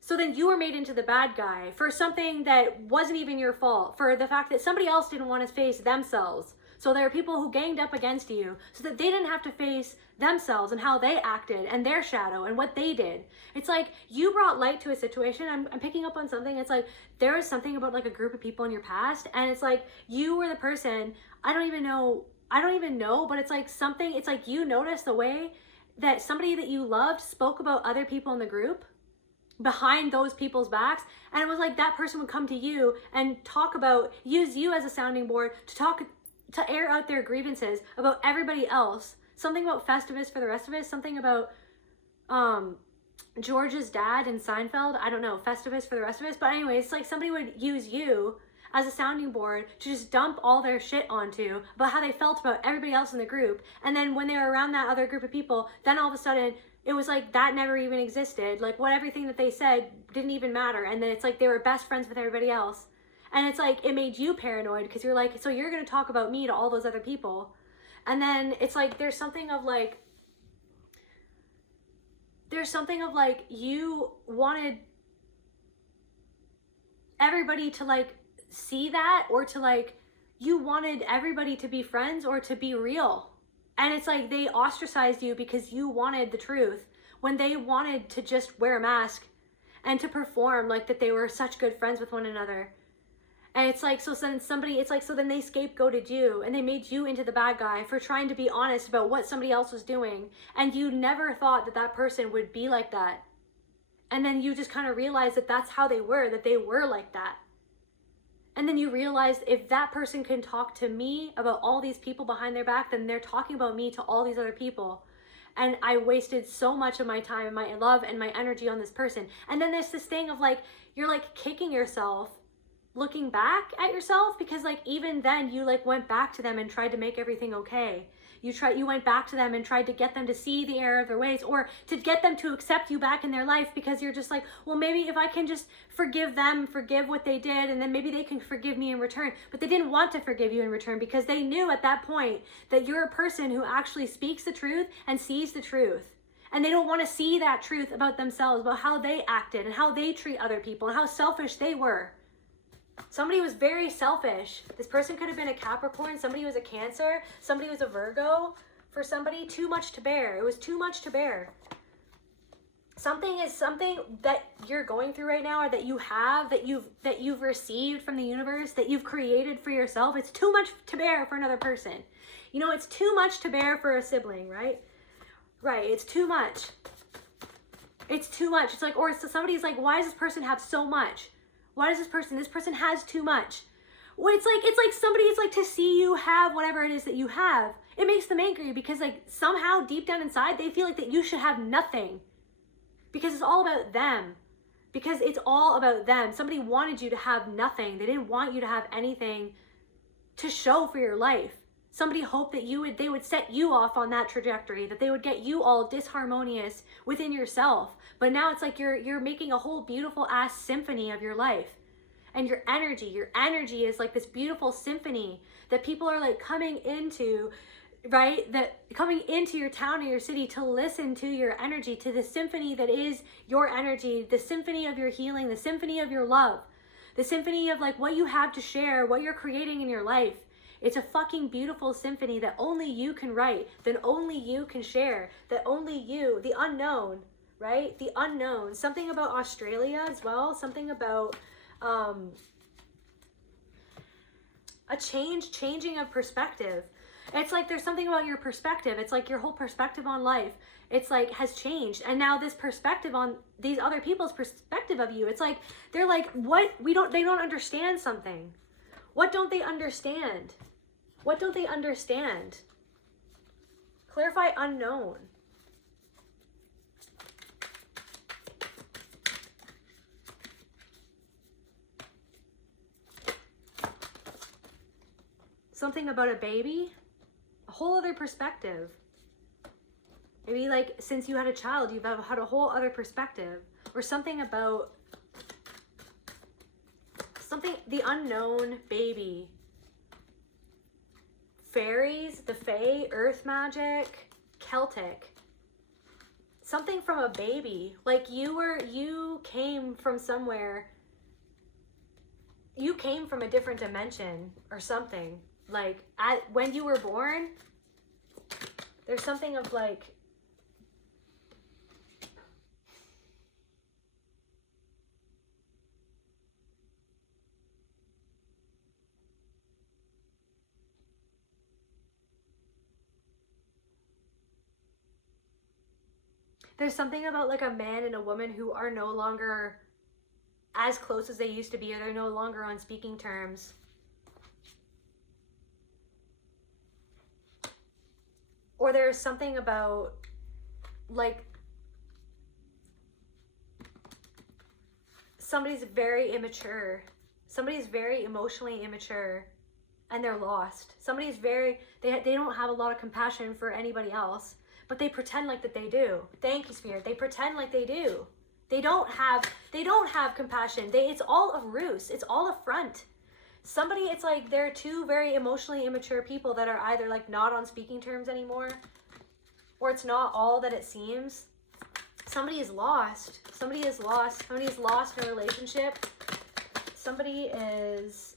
So then you were made into the bad guy for something that wasn't even your fault, for the fact that somebody else didn't want to face themselves. So there are people who ganged up against you so that they didn't have to face themselves and how they acted and their shadow and what they did. It's like you brought light to a situation. I'm picking up on something. It's like there was something about like a group of people in your past, and it's like you were the person. I don't even know, but it's like something, it's like you noticed the way that somebody that you loved spoke about other people in the group behind those people's backs. And it was like that person would come to you and use you as a sounding board to air out their grievances about everybody else. Something about Festivus for the rest of us, something about George's dad in Seinfeld. I don't know, Festivus for the rest of us. But anyways, it's like somebody would use you as a sounding board to just dump all their shit onto about how they felt about everybody else in the group. And then when they were around that other group of people, then all of a sudden it was like that never even existed. Like everything that they said didn't even matter. And then it's like they were best friends with everybody else. And it's like it made you paranoid because you're like, so you're going to talk about me to all those other people. And then it's like there's something of like you wanted everybody to like see that, or to like you wanted everybody to be friends or to be real. And it's like they ostracized you because you wanted the truth when they wanted to just wear a mask and to perform like that they were such good friends with one another. And it's like, so then they scapegoated you and they made you into the bad guy for trying to be honest about what somebody else was doing. And you never thought that that person would be like that. And then you just kind of realized that that's how they were like that. And then you realize if that person can talk to me about all these people behind their back, then they're talking about me to all these other people. and I wasted so much of my time and my love and my energy on this person. And then there's this thing of like, you're like kicking yourself looking back at yourself, because like even then you like went back to them and tried to make everything okay. You went back to them and tried to get them to see the error of their ways, or to get them to accept you back in their life, because you're just like, well, maybe if I can just forgive them, forgive what they did, and then maybe they can forgive me in return. But they didn't want to forgive you in return, because they knew at that point that you're a person who actually speaks the truth and sees the truth. And they don't want to see that truth about themselves, about how they acted and how they treat other people and how selfish they were. Somebody was very selfish. This person could have been a Capricorn. Somebody was a Cancer. Somebody was a Virgo. For somebody, too much to bear. It was too much to bear. Something that you're going through right now, or that you have, that you've received from the universe, that you've created for yourself. It's too much to bear for another person. You know, it's too much to bear for a sibling, right? Right, it's too much. It's too much. It's like, or somebody's like, why does this person have so much? Why does this person has too much? Well, it's like somebody, it's like to see you have whatever it is that you have. It makes them angry, because like somehow deep down inside, they feel like that you should have nothing, because it's all about them. Because it's all about them. Somebody wanted you to have nothing. They didn't want you to have anything to show for your life. Somebody hoped that they would set you off on that trajectory, that they would get you all disharmonious within yourself. But now it's like you're making a whole beautiful ass symphony of your life. And your energy is like this beautiful symphony that people are like coming into, right? That coming into your town or your city to listen to your energy, to the symphony that is your energy, the symphony of your healing, the symphony of your love, the symphony of like what you have to share, what you're creating in your life. It's a fucking beautiful symphony that only you can write, that only you can share, that only you, the unknown, right? The unknown. Something about Australia as well. Something about a changing of perspective. It's like there's something about your perspective. It's like your whole perspective on life. It's like has changed. And now this perspective on these other people's perspective of you, it's like, they're like, what? They don't understand something. What don't they understand? What don't they understand? Clarify unknown. Something about a baby, a whole other perspective. Maybe like since you had a child, you've had a whole other perspective. Or something about the unknown, baby. Fairies, the Fae, earth magic, Celtic. Something from a baby. Like you came from somewhere. You came from a different dimension or something. Like when you were born, there's something of like, there's something about like a man and a woman who are no longer as close as they used to be, or they're no longer on speaking terms. Or there's something about like somebody's very immature. Somebody's very emotionally immature and they're lost. Somebody's very, they don't have a lot of compassion for anybody else, but they pretend like that they do. Thank you, Spirit. They pretend like they do. They don't have compassion. It's all a ruse. It's all a front. Somebody, it's like they're two very emotionally immature people that are either like not on speaking terms anymore, or it's not all that it seems. Somebody is lost. Somebody is lost. Somebody is lost in a relationship. Somebody is,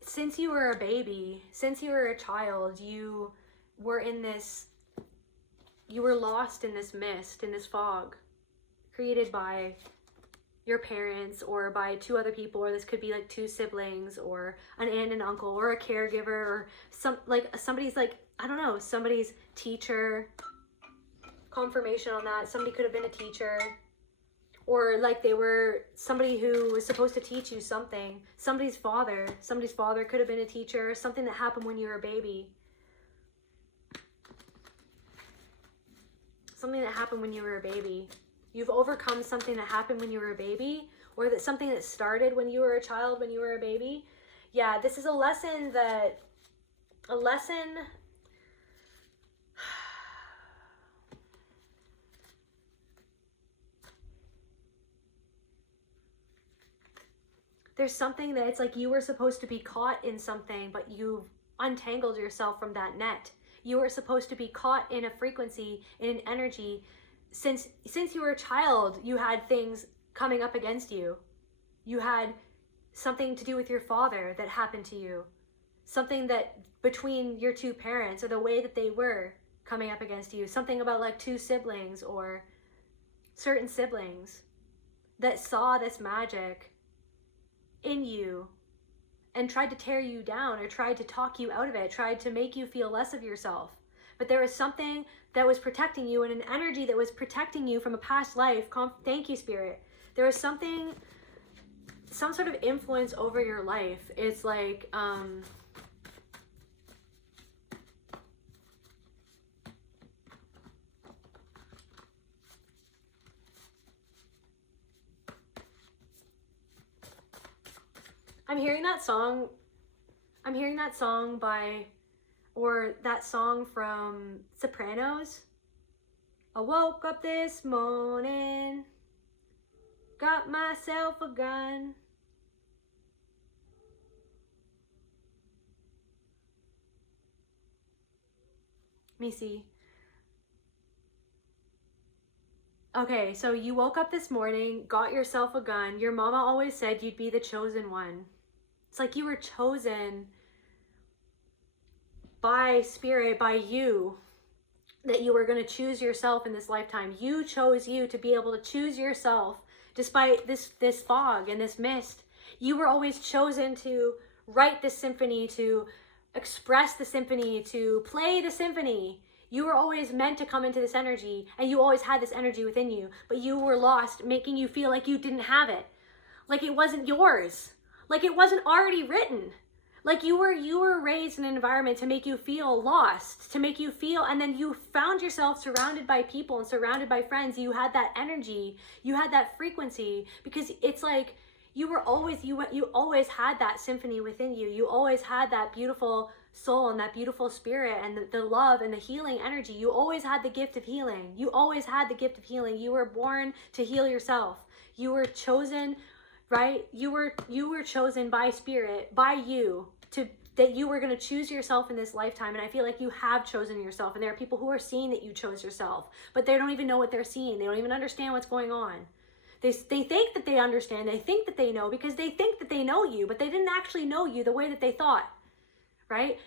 since you were a baby, since you were a child, you were lost in this mist, in this fog, created by your parents or by two other people, or this could be like two siblings or an aunt and uncle or a caregiver or somebody's like, I don't know, somebody's teacher. Confirmation on that. Somebody could have been a teacher, or like they were somebody who was supposed to teach you something. Somebody's father could have been a teacher. Something that happened when you were a baby. something that happened when you were a baby. You've overcome something that happened when you were a baby, or that something that started when you were a child, when you were a baby. Yeah, this is a lesson. There's something that it's like you were supposed to be caught in something, but you've untangled yourself from that net. You were supposed to be caught in a frequency, in an energy. Since you were a child, you had things coming up against you. You had something to do with your father that happened to you. Something that between your two parents, or the way that they were coming up against you. Something about like two siblings or certain siblings that saw this magic in you and tried to tear you down, or tried to talk you out of it, tried to make you feel less of yourself. But there was something that was protecting you, and an energy that was protecting you from a past life. Thank you, Spirit. There was something, some sort of influence over your life. It's like, I'm hearing that song by, or that song from Sopranos. I woke up this morning, got myself a gun. Let me see. Okay, so you woke up this morning, got yourself a gun. Your mama always said you'd be the chosen one. It's like you were chosen by Spirit, by you, that you were going to choose yourself in this lifetime. You chose you to be able to choose yourself despite this fog and this mist. You were always chosen to write the symphony, to express the symphony, to play the symphony. You were always meant to come into this energy, and you always had this energy within you, but you were lost, making you feel like you didn't have it, like it wasn't yours, like it wasn't already written. Like you were raised in an environment to make you feel lost, to make you feel, and then you found yourself surrounded by people and surrounded by friends. You had that energy, you had that frequency, because it's like you always had that symphony within you. You always had that beautiful soul and that beautiful spirit and the love and the healing energy. You always had the gift of healing. You always had the gift of healing. You were born to heal yourself. You were chosen, right? You were chosen by Spirit, by you, that you were going to choose yourself in this lifetime. And I feel like you have chosen yourself. And there are people who are seeing that you chose yourself, but they don't even know what they're seeing. They don't even understand what's going on. They think that they understand. They think that they know, because they think that they know you, but they didn't actually know you the way that they thought, right?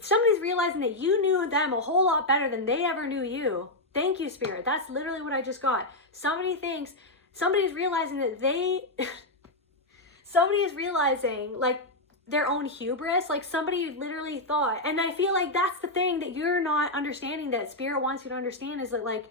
Somebody's realizing that you knew them a whole lot better than they ever knew you. Thank you, Spirit. That's literally what I just got. Somebody's realizing that somebody is realizing like their own hubris. Like somebody literally thought, and I feel like that's the thing that you're not understanding, that Spirit wants you to understand, is that like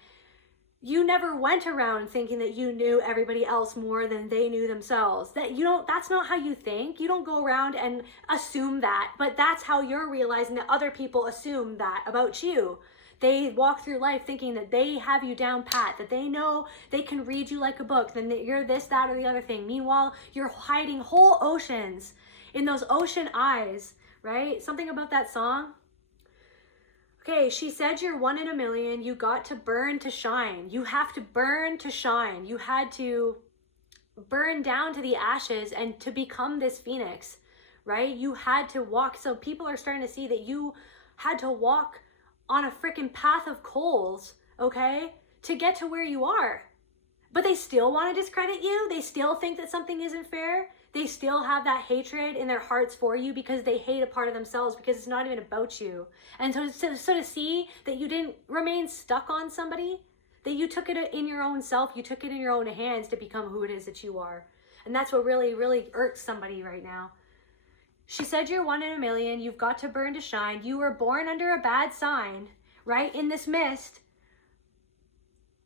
you never went around thinking that you knew everybody else more than they knew themselves. That's not how you think. You don't go around and assume that, but that's how you're realizing that other people assume that about you. They walk through life thinking that they have you down pat, that they know they can read you like a book, then that you're this, that, or the other thing. Meanwhile, you're hiding whole oceans in those ocean eyes, right? Something about that song. Okay, she said you're one in a million. You got to burn to shine. You have to burn to shine. You had to burn down to the ashes and to become this phoenix, right? You had to walk. So people are starting to see that you had to walk on a freaking path of coals, okay, to get to where you are. But they still want to discredit you. They still think that something isn't fair. They still have that hatred in their hearts for you because they hate a part of themselves, because it's not even about you. And so to see that you didn't remain stuck on somebody, that you took it in your own self, you took it in your own hands to become who it is that you are. And that's what really, really irks somebody right now. She said you're one in a million. You've got to burn to shine. You were born under a bad sign, right? In this mist,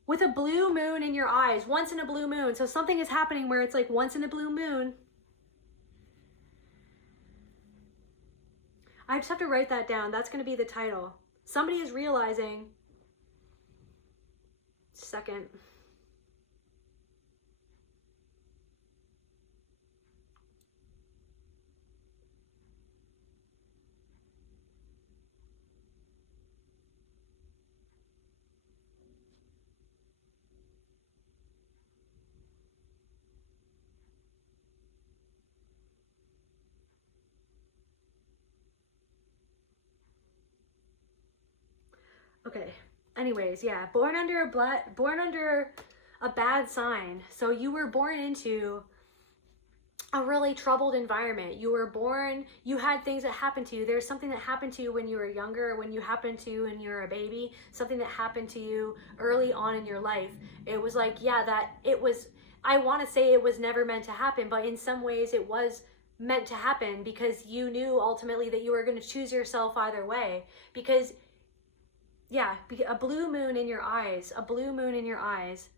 with a blue moon in your eyes, once in a blue moon. So something is happening where it's like once in a blue moon. I just have to write that down. That's going to be the title. Somebody is realizing second. Okay. Anyways, yeah, born under a bad sign. So you were born into a really troubled environment. You were born, you had things that happened to you. There's something that happened to you when you were younger, when you happened to you when you were a baby, something that happened to you early on in your life. It was like, yeah, that it was, I want to say it was never meant to happen, but in some ways it was meant to happen because you knew ultimately that you were going to choose yourself either way. Because, yeah, a blue moon in your eyes, a blue moon in your eyes.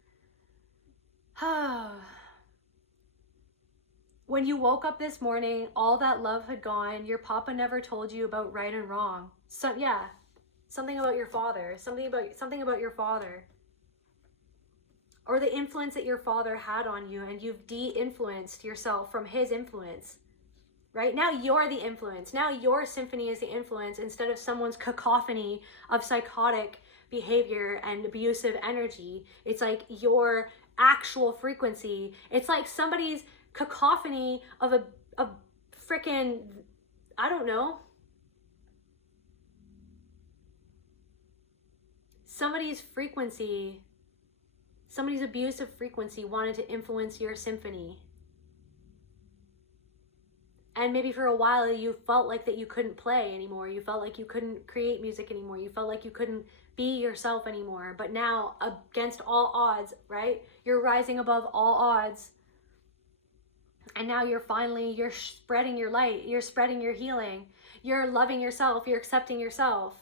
When you woke up this morning, all that love had gone. Your papa never told you about right and wrong. So yeah, something about your father, something about your father, or the influence that your father had on you, and you've de-influenced yourself from his influence. Right now, you're the influence. Now your symphony is the influence instead of someone's cacophony of psychotic behavior and abusive energy. It's like your actual frequency. It's like somebody's cacophony of a freaking, I don't know, somebody's frequency, somebody's abusive frequency wanted to influence your symphony. And maybe for a while you felt like that you couldn't play anymore. You felt like you couldn't create music anymore. You felt like you couldn't be yourself anymore. But now, against all odds, right? You're rising above all odds. And now you're spreading your light. You're spreading your healing. You're loving yourself. You're accepting yourself.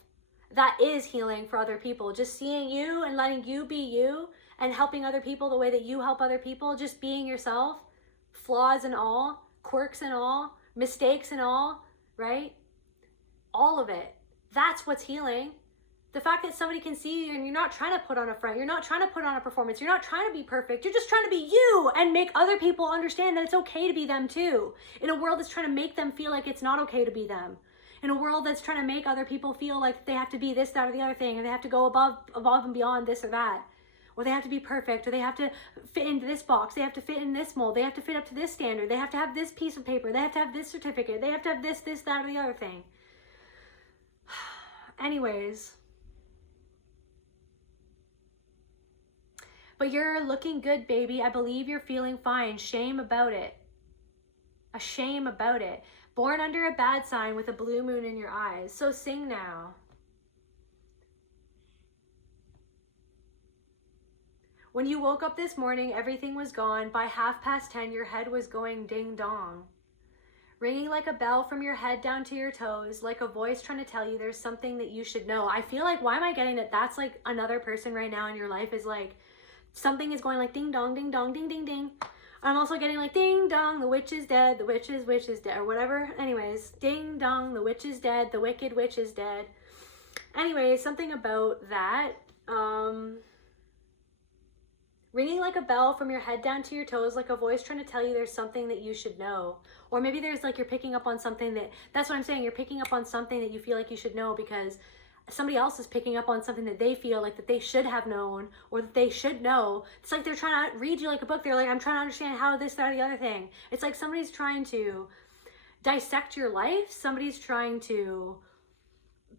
That is healing for other people. Just seeing you and letting you be you and helping other people the way that you help other people. Just being yourself. Flaws and all. Quirks and all. Mistakes and all. Right? All of it. That's what's healing. The fact that somebody can see you and you're not trying to put on a front, you're not trying to put on a performance, you're not trying to be perfect, you're just trying to be you and make other people understand that it's okay to be them too. In a world that's trying to make them feel like it's not okay to be them. In a world that's trying to make other people feel like they have to be this, that, or the other thing, or they have to go above and beyond this or that. Or they have to be perfect, or they have to fit into this box, they have to fit in this mold, they have to fit up to this standard, they have to have this piece of paper, they have to have this certificate, they have to have this, that, or the other thing. Anyways. But you're looking good, baby. I believe you're feeling fine. Shame about it. A shame about it. Born under a bad sign with a blue moon in your eyes. So sing now. When you woke up this morning, everything was gone. By 10:30, your head was going ding dong. Ringing like a bell from your head down to your toes, like a voice trying to tell you there's something that you should know. I feel like, why am I getting that that's like another person right now in your life is like, something is going like ding dong, ding dong, ding ding ding. I'm also getting like ding dong, the witch is dead, the witch is dead, or whatever. Anyways, ding dong, the witch is dead, the wicked witch is dead. Anyways, something about that. Ringing like a bell from your head down to your toes, like a voice trying to tell you there's something that you should know. Or maybe there's like, you're picking up on something that's what I'm saying. You're picking up on something that you feel like you should know because somebody else is picking up on something that they feel like that they should have known or that they should know. It's like they're trying to read you like a book. They're like, I'm trying to understand how this, that, or the other thing. It's like somebody's trying to dissect your life. Somebody's trying to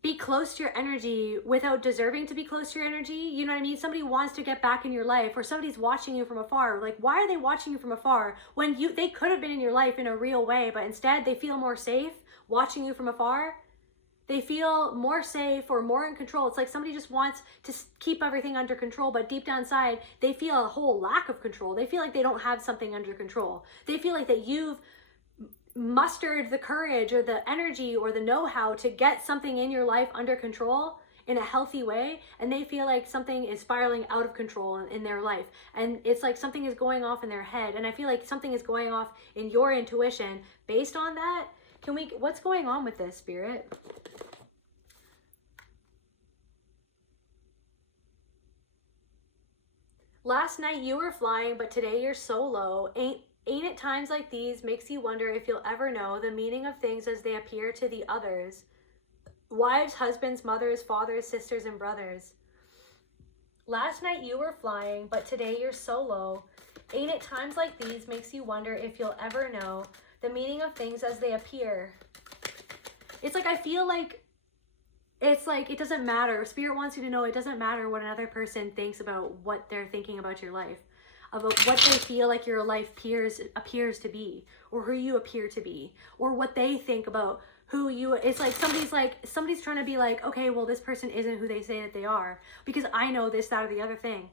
be close to your energy without deserving to be close to your energy. You know what I mean? Somebody wants to get back in your life, or somebody's watching you from afar. Like, why are they watching you from afar when they could have been in your life in a real way, but instead they feel more safe watching you from afar? They feel more safe or more in control. It's like somebody just wants to keep everything under control, but deep down inside, they feel a whole lack of control. They feel like they don't have something under control. They feel like that you've mustered the courage or the energy or the know-how to get something in your life under control in a healthy way, and they feel like something is spiraling out of control in their life, and it's like something is going off in their head, and I feel like something is going off in your intuition based on that. What's going on with this, Spirit? Last night you were flying, but today you're solo. Ain't it times like these makes you wonder if you'll ever know the meaning of things as they appear to the others. Wives, husbands, mothers, fathers, sisters, and brothers. Last night you were flying, but today you're solo. Ain't it times like these makes you wonder if you'll ever know the meaning of things as they appear. It's like, I feel like, it's like, it doesn't matter. Spirit wants you to know it doesn't matter what another person thinks about what they're thinking about your life, about what they feel like your life appears to be, or who you appear to be, or what they think about who you. It's like somebody's trying to be like, okay, well, this person isn't who they say that they are because I know this, that, or the other thing.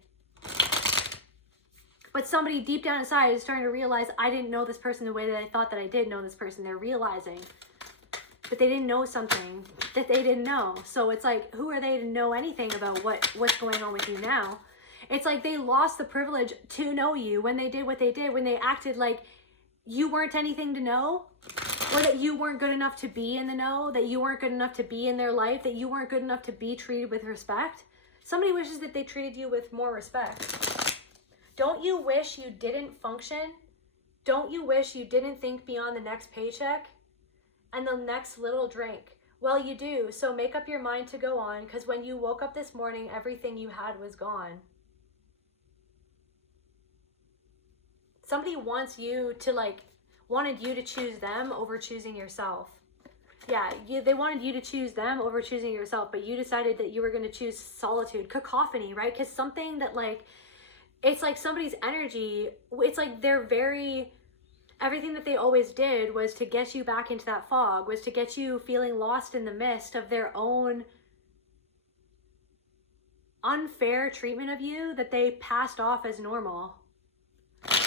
But somebody deep down inside is starting to realize, I didn't know this person the way that I thought that I did know this person. They're realizing that they didn't know something that they didn't know. So it's like, who are they to know anything about what's going on with you now? It's like they lost the privilege to know you when they did what they did, when they acted like you weren't anything to know, or that you weren't good enough to be in the know, that you weren't good enough to be in their life, that you weren't good enough to be treated with respect. Somebody wishes that they treated you with more respect. Don't you wish you didn't function? Don't you wish you didn't think beyond the next paycheck and the next little drink? Well, you do, so make up your mind to go on, because when you woke up this morning, everything you had was gone. Somebody wanted you to choose them over choosing yourself. Yeah, they wanted you to choose them over choosing yourself, but you decided that you were going to choose solitude, cacophony, right? Because something that it's like somebody's energy, it's like everything that they always did was to get you back into that fog, was to get you feeling lost in the mist of their own unfair treatment of you that they passed off as normal.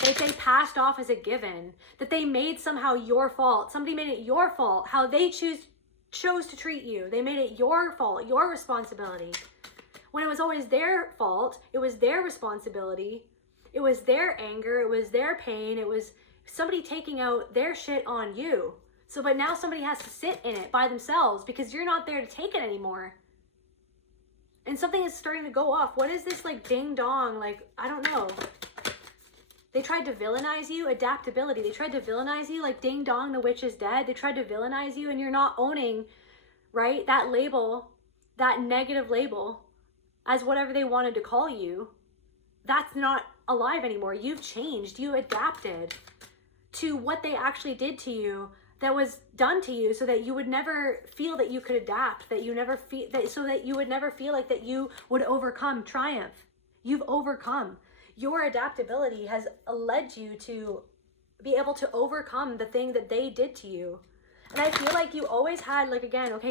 That they passed off as a given. That they made somehow your fault. Somebody made it your fault how they chose to treat you. They made it your fault, your responsibility. When it was always their fault, it was their responsibility. It was their anger, it was their pain, it was somebody taking out their shit on you. But now somebody has to sit in it by themselves because you're not there to take it anymore. And something is starting to go off. What is this ding dong? I don't know. They tried to villainize you. Adaptability. They tried to villainize you like ding dong, the witch is dead. They tried to villainize you and you're not owning, right? That label, that negative label as whatever they wanted to call you. That's not alive anymore. You've changed. You adapted to what they actually did to you, that was done to you, so that you would never feel that you could adapt, that you never feel that, so that you would never feel like that you would overcome, triumph. You've overcome. Your adaptability has led you to be able to overcome the thing that they did to you. And I feel like you always had,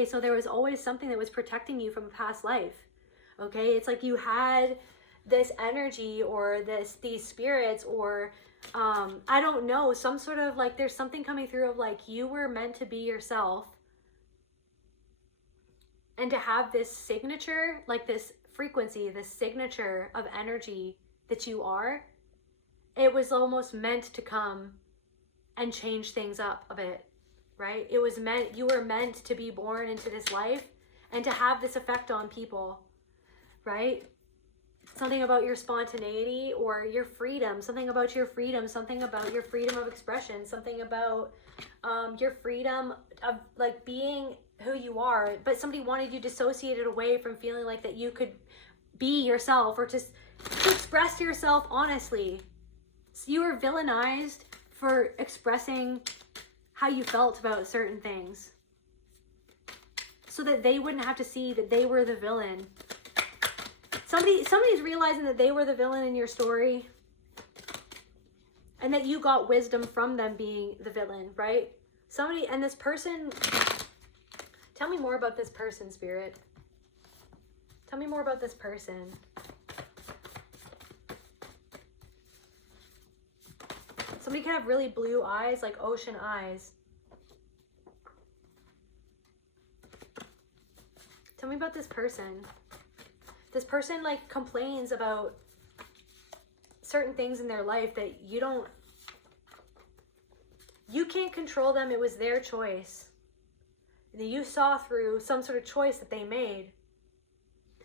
so there was always something that was protecting you from a past life. Okay, it's like you had this energy or these spirits or I don't know, some sort of there's something coming through of you were meant to be yourself, and to have this signature, this frequency, this signature of energy that you are, it was almost meant to come and change things up a bit, right? It was meant, you were meant to be born into this life and to have this effect on people, right? Something about your spontaneity or your freedom, something about your freedom, something about your freedom of expression, something about your freedom of being who you are. But somebody wanted you dissociated away from feeling like that you could be yourself or just to express yourself honestly. So you were villainized for expressing how you felt about certain things, so that they wouldn't have to see that they were the villain. Somebody's realizing that they were the villain in your story, and that you got wisdom from them being the villain, right? And this person, tell me more about this person, Spirit. Tell me more about this person. Somebody can have really blue eyes, like ocean eyes. Tell me about this person. This person complains about certain things in their life that you can't control them. It was their choice. And you saw through some sort of choice that they made.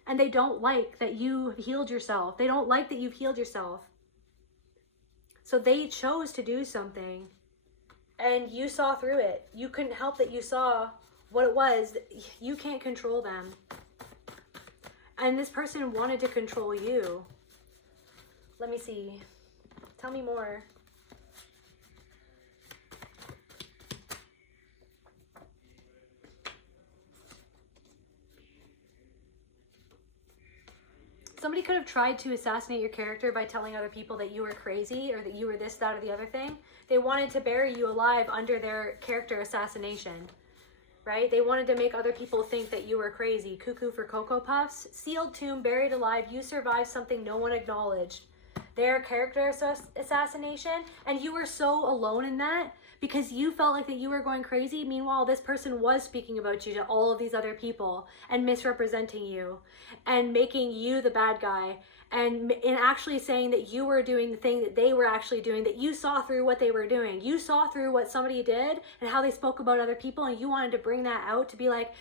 and they don't like that you've healed yourself. They don't like that you've healed yourself. So they chose to do something, and you saw through it. You couldn't help that you saw what it was. You can't control them. And this person wanted to control you. Let me see. Tell me more. Somebody could have tried to assassinate your character by telling other people that you were crazy or that you were this, that, or the other thing. They wanted to bury you alive under their character assassination, right? They wanted to make other people think that you were crazy. Cuckoo for Cocoa Puffs. Sealed tomb, buried alive. You survived something no one acknowledged. Their character assassination. And you were so alone in that because you felt like that you were going crazy. Meanwhile, this person was speaking about you to all of these other people and misrepresenting you and making you the bad guy, and actually saying that you were doing the thing that they were actually doing, that you saw through what they were doing. You saw through what somebody did and how they spoke about other people, and you wanted to bring that out to be like,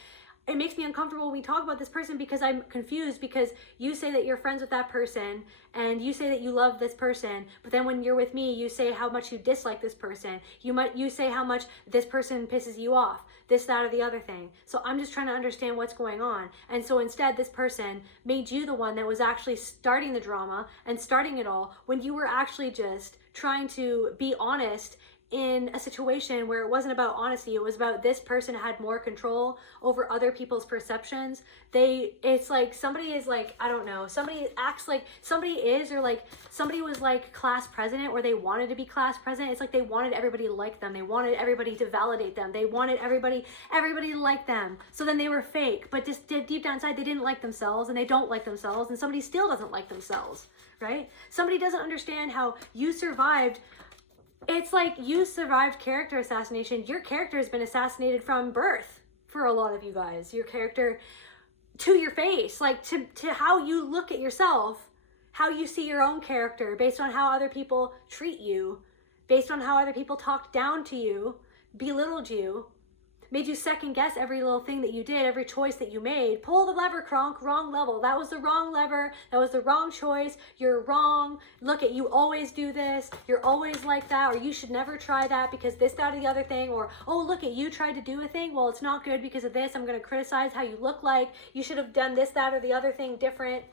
it makes me uncomfortable when we talk about this person because I'm confused, because you say that you're friends with that person and you say that you love this person, but then when you're with me, you say how much you dislike this person. You say how much this person pisses you off, this, that, or the other thing. So I'm just trying to understand what's going on. And so instead, this person made you the one that was actually starting the drama and starting it all when you were actually just trying to be honest in a situation where it wasn't about honesty. It was about this person had more control over other people's perceptions. It's like somebody is like, I don't know, somebody acts like somebody is, or like somebody was like class president, or they wanted to be class president. It's like they wanted everybody to like them. They wanted everybody to validate them. They wanted everybody to like them. So then they were fake, but just deep down inside, they didn't like themselves, and they don't like themselves, and somebody still doesn't like themselves, right? Somebody doesn't understand how you survived. It's like you survived character assassination. Your character has been assassinated from birth for a lot of you guys. Your character to your face, like to how you look at yourself, how you see your own character based on how other people treat you, based on how other people talked down to you, belittled you, made you second guess every little thing that you did, every choice that you made. Pull the lever, Kronk, wrong level. That was the wrong lever. That was the wrong choice. You're wrong. Look at you, always do this. You're always like that, or you should never try that because this, that, or the other thing. Or, oh, look at you tried to do a thing. Well, it's not good because of this. I'm going to criticize how you look like. You should have done this, that, or the other thing different.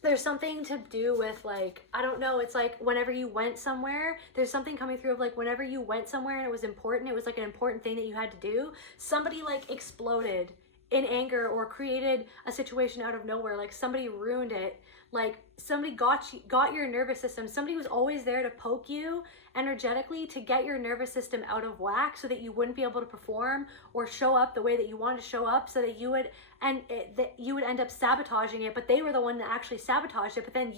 There's something to do with, like, I don't know, it's like whenever you went somewhere, there's something coming through of like whenever you went somewhere and it was important, it was like an important thing that you had to do, somebody like exploded in anger or created a situation out of nowhere, like somebody ruined it, like somebody got your nervous system, somebody was always there to poke you energetically to get your nervous system out of whack so that you wouldn't be able to perform or show up the way that you wanted to show up, so that you would end up sabotaging it. But they were the one that actually sabotaged it. But then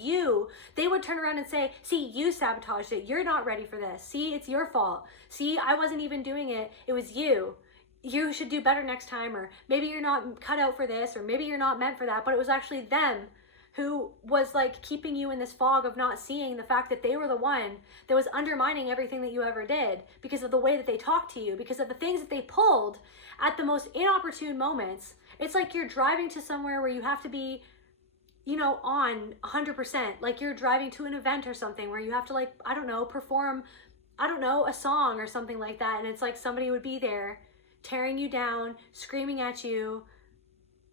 they would turn around and say, see, you sabotaged it. You're not ready for this. See, it's your fault. See, I wasn't even doing it. It was you. You should do better next time. Or maybe you're not cut out for this, or maybe you're not meant for that. But it was actually them who was like keeping you in this fog of not seeing the fact that they were the one that was undermining everything that you ever did because of the way that they talked to you, because of the things that they pulled at the most inopportune moments. It's like you're driving to somewhere where you have to be, on 100%. Like you're driving to an event or something where you have to, like, I don't know, perform, a song or something like that. And it's like somebody would be there tearing you down, screaming at you,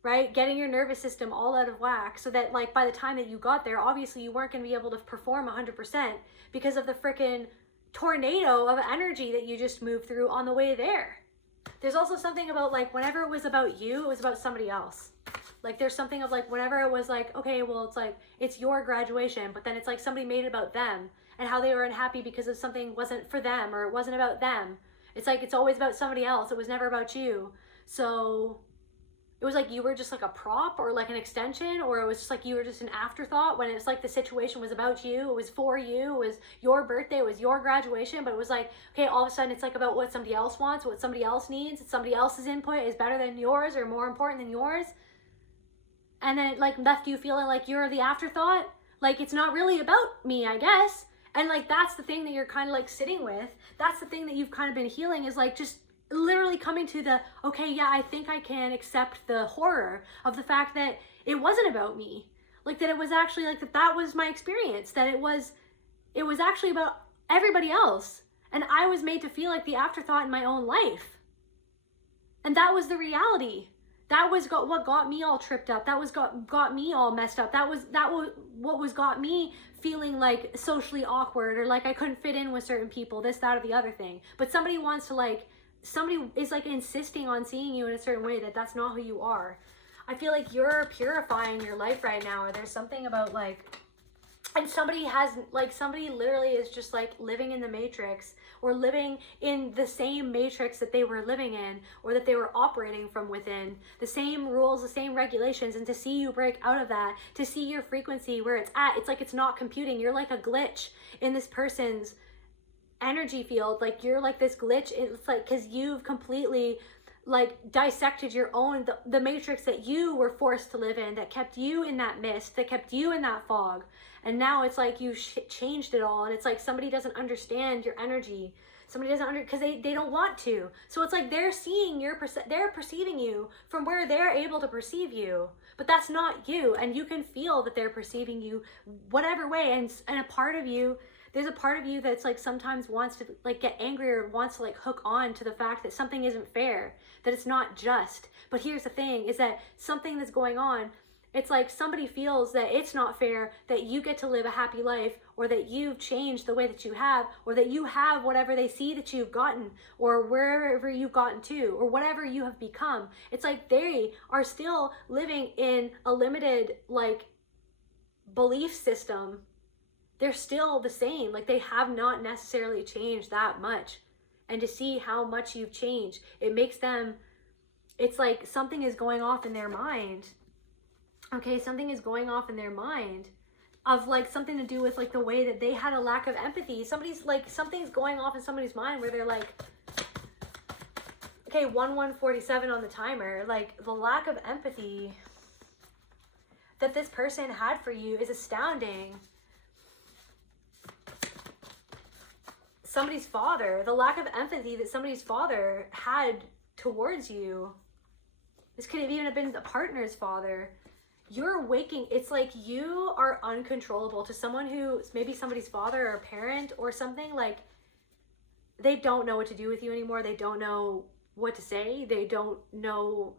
right? Getting your nervous system all out of whack so that, like, by the time that you got there, obviously you weren't going to be able to perform 100% because of the freaking tornado of energy that you just moved through on the way there. There's also something about, like, whenever it was about you, it was about somebody else. Like, there's something of, like, whenever it was like, okay, well, it's like, it's your graduation, but then it's like somebody made it about them and how they were unhappy because of something wasn't for them or it wasn't about them. It's like, it's always about somebody else. It was never about you. So it was like you were just like a prop or like an extension, or it was just like you were just an afterthought when it's like the situation was about you. It was for you. It was your birthday. It was your graduation. But it was like, okay, all of a sudden it's like about what somebody else wants, what somebody else needs. Somebody else's input is better than yours or more important than yours. And then it like left you feeling like you're the afterthought. Like it's not really about me, I guess. And like that's the thing that you're kind of like sitting with. That's the thing that you've kind of been healing, is like just literally coming to the, okay, yeah, I think I can accept the horror of the fact that it wasn't about me. Like that it was actually like that was my experience, that it was actually about everybody else. And I was made to feel like the afterthought in my own life. And that was the reality. That was what got me all tripped up. That was got me all messed up. That was what was got me feeling like socially awkward, or like I couldn't fit in with certain people, this, that, or the other thing. But somebody wants to like, somebody is like insisting on seeing you in a certain way that's not who you are. I feel like you're purifying your life right now, or there's something about like, and somebody literally is just like living in the matrix, or living in the same matrix that they were living in, or that they were operating from within, the same rules, the same regulations. And to see you break out of that, to see your frequency where it's at, it's like it's not computing. You're like a glitch in this person's energy field. Like you're like this glitch. It's like, because you've completely like dissected your own, the matrix that you were forced to live in, that kept you in that mist, that kept you in that fog. And now it's like you changed it all, and it's like somebody doesn't understand your energy. Somebody doesn't because they don't want to. So it's like they're seeing they're perceiving you from where they're able to perceive you, but that's not you. And you can feel that they're perceiving you whatever way. And a part of you, there's a part of you that's like sometimes wants to like get angry, or wants to like hook on to the fact that something isn't fair, that it's not just. But here's the thing, is that something that's going on, it's like somebody feels that it's not fair that you get to live a happy life, or that you've changed the way that you have, or that you have whatever they see that you've gotten, or wherever you've gotten to, or whatever you have become. It's like they are still living in a limited like belief system. They're still the same. Like they have not necessarily changed that much. And to see how much you've changed, it makes them, it's like something is going off in their mind. Okay, something is going off in their mind of like something to do with like the way that they had a lack of empathy. Somebody's like, something's going off in somebody's mind where they're like, okay, 1147 on the timer, like the lack of empathy that this person had for you is astounding. Somebody's father, the lack of empathy that somebody's father had towards you. This could have even been the partner's father. You're waking, it's like you are uncontrollable to someone who, maybe somebody's father or parent or something, like they don't know what to do with you anymore. They don't know what to say. They don't know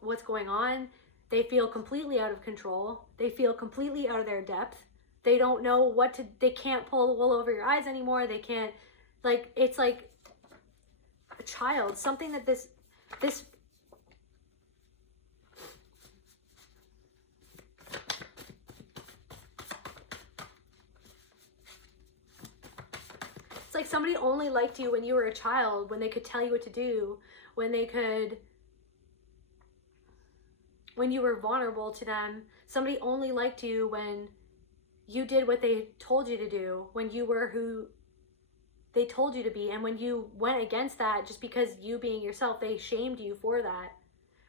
what's going on. They feel completely out of control. They feel completely out of their depth. They don't know they can't pull the wool over your eyes anymore. They can't, like, it's like a child, something that this it's like somebody only liked you when you were a child, when they could tell you what to do, when you were vulnerable to them. Somebody only liked you when you did what they told you to do, when you were who they told you to be. And when you went against that, just because you being yourself, they shamed you for that.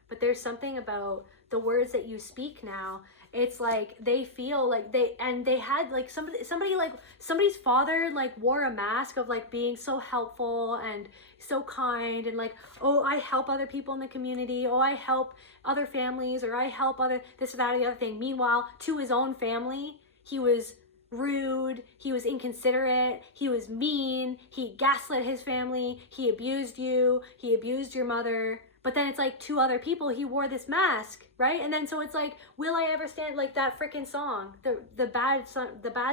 But there's something about the words that you speak now. It's like they feel like they had like somebody's father like wore a mask of like being so helpful and so kind, and like, oh, I help other people in the community, oh, I help other families, or I help other this or that or the other thing. Meanwhile, to his own family, he was rude, he was inconsiderate, he was mean, he gaslit his family, he abused you, he abused your mother. But then it's like to other people, he wore this mask, right? And then so it's like, will I ever stand, like that freaking song, the bad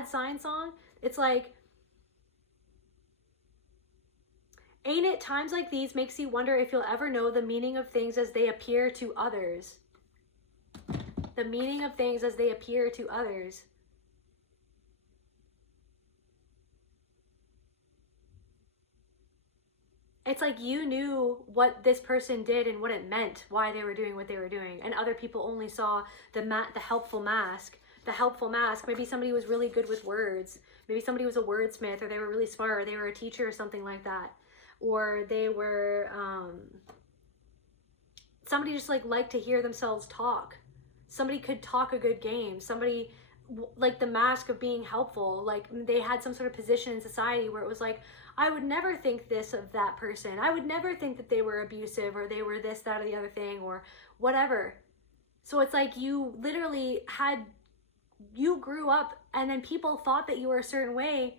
sign song? It's like, ain't it times like these makes you wonder if you'll ever know the meaning of things as they appear to others. The meaning of things as they appear to others. It's like you knew what this person did and what it meant, why they were doing what they were doing, and other people only saw the helpful mask. The helpful mask. Maybe somebody was really good with words. Maybe somebody was a wordsmith, or they were really smart, or they were a teacher or something like that. Or they were, somebody just like liked to hear themselves talk. Somebody could talk a good game. Somebody, like the mask of being helpful, like they had some sort of position in society where it was like, I would never think this of that person. I would never think that they were abusive or they were this, that, or the other thing or whatever. So it's like you literally you grew up and then people thought that you were a certain way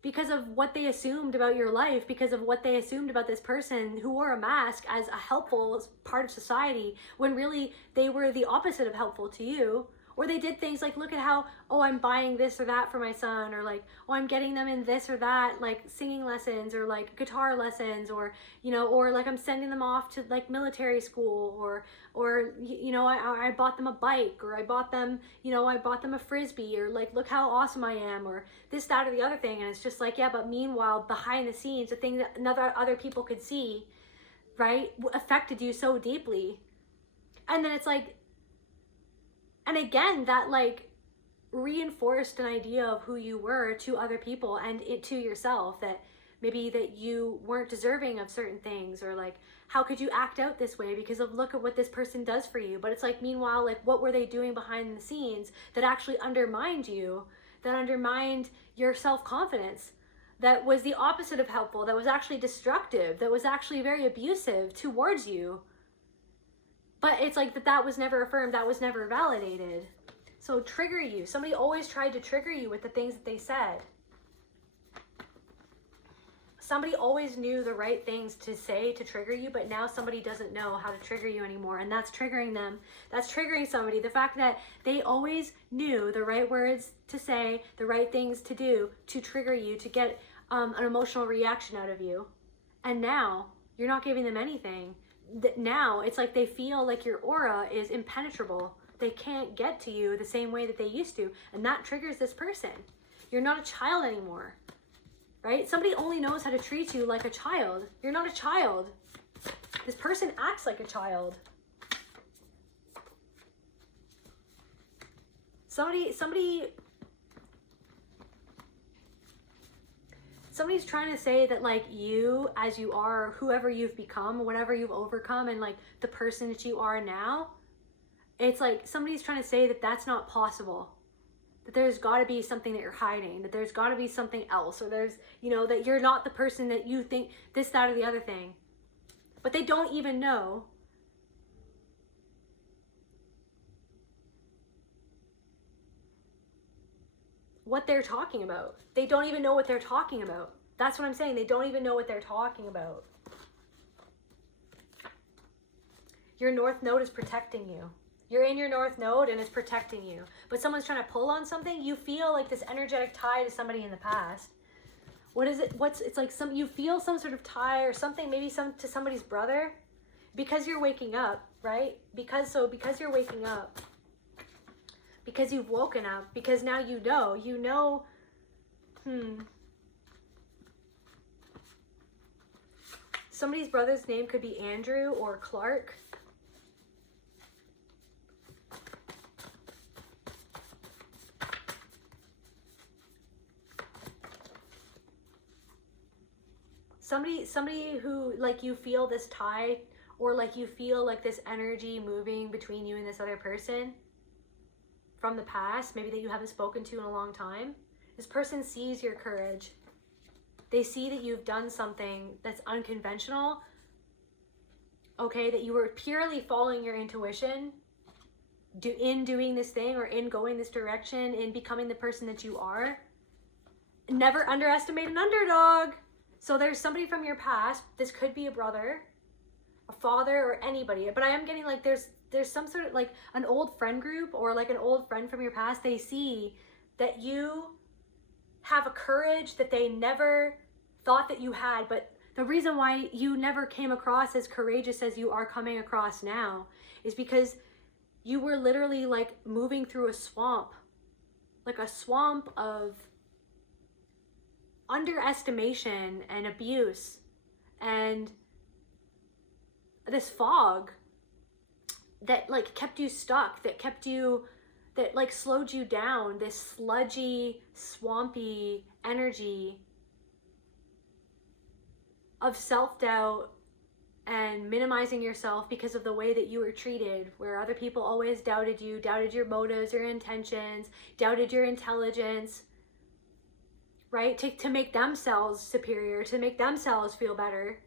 because of what they assumed about your life, because of what they assumed about this person who wore a mask as a helpful part of society, when really they were the opposite of helpful to you. Or they did things like, look at how, oh, I'm buying this or that for my son, or like, oh, I'm getting them in this or that, like singing lessons or like guitar lessons, or, you know, or like I'm sending them off to like military school, or, you know, I bought them a bike, or I bought them, you know, I bought them a Frisbee, or like, look how awesome I am, or this, that, or the other thing. And it's just like, yeah, but meanwhile, behind the scenes, the thing that other people could see, right, affected you so deeply. And then it's like, and again, that like reinforced an idea of who you were to other people and to yourself, that maybe that you weren't deserving of certain things, or like, how could you act out this way because of look at what this person does for you. But it's like, meanwhile, like what were they doing behind the scenes that actually undermined you, that undermined your self-confidence, that was the opposite of helpful, that was actually destructive, that was actually very abusive towards you. But it's like that was never affirmed, that was never validated. So trigger you. Somebody always tried to trigger you with the things that they said. Somebody always knew the right things to say to trigger you, but now somebody doesn't know how to trigger you anymore, and that's triggering them. That's triggering somebody. The fact that they always knew the right words to say, the right things to do to trigger you, to get an emotional reaction out of you. And now you're not giving them anything. Now it's like they feel like your aura is impenetrable. They can't get to you the same way that they used to, and that triggers this person. You're not a child anymore, right? Somebody only knows how to treat you like a child. You're not a child. This person acts like a child. Somebody's trying to say that like you, as you are, whoever you've become, whatever you've overcome, and like the person that you are now, it's like somebody's trying to say that that's not possible. That there's got to be something that you're hiding, that there's got to be something else, or there's, you know, that you're not the person that you think this, that, or the other thing. But they don't even know what they're talking about. They don't even know what they're talking about. That's what I'm saying. They don't even know what they're talking about. Your North Node is protecting you. You're in your North Node and it's protecting you. But someone's trying to pull on something. You feel like this energetic tie to somebody in the past. What is it? It's like you feel some sort of tie or something, maybe to somebody's brother, because you're waking up, right? Because you're waking up. Because you've woken up, because now you know, somebody's brother's name could be Andrew or Clark. Somebody who, like, you feel this tie, or like you feel like this energy moving between you and this other person from the past, maybe that you haven't spoken to in a long time. This person sees your courage. They see that you've done something that's unconventional, okay, that you were purely following your intuition in doing this thing, or in going this direction, in becoming the person that you are. Never underestimate an underdog. So there's somebody from your past. This could be a brother, a father, or anybody. But I am getting like there's some sort of like an old friend group, or like an old friend from your past. They see that you have a courage that they never thought that you had. But the reason why you never came across as courageous as you are coming across now is because you were literally like moving through a swamp, like a swamp of underestimation and abuse and this fog that like kept you stuck, that like slowed you down, this sludgy, swampy energy of self-doubt and minimizing yourself because of the way that you were treated, where other people always doubted you, doubted your motives, your intentions, doubted your intelligence, right? To make themselves superior, to make themselves feel better.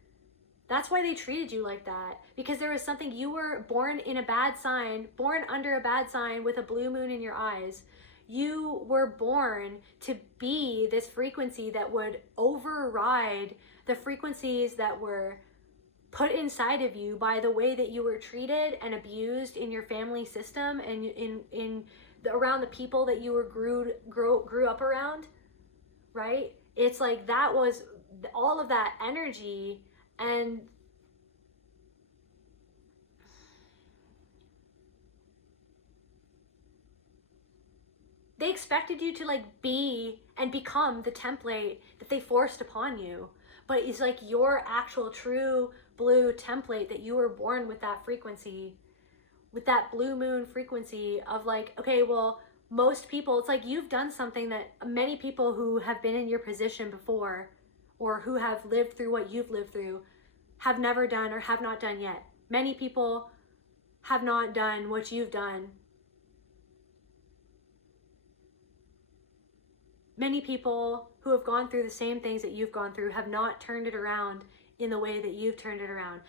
That's why they treated you like that. Because there was something, you were born in a bad sign, born under a bad sign with a blue moon in your eyes. You were born to be this frequency that would override the frequencies that were put inside of you by the way that you were treated and abused in your family system and around the people that you were grew up around, right? It's like that was all of that energy, and they expected you to like be and become the template that they forced upon you. But it's like your actual true blue template that you were born with, that frequency, with that blue moon frequency of like, okay, well, most people, it's like you've done something that many people who have been in your position before or who have lived through what you've lived through have never done or have not done yet. Many people have not done what you've done. Many people who have gone through the same things that you've gone through have not turned it around in the way that you've turned it around.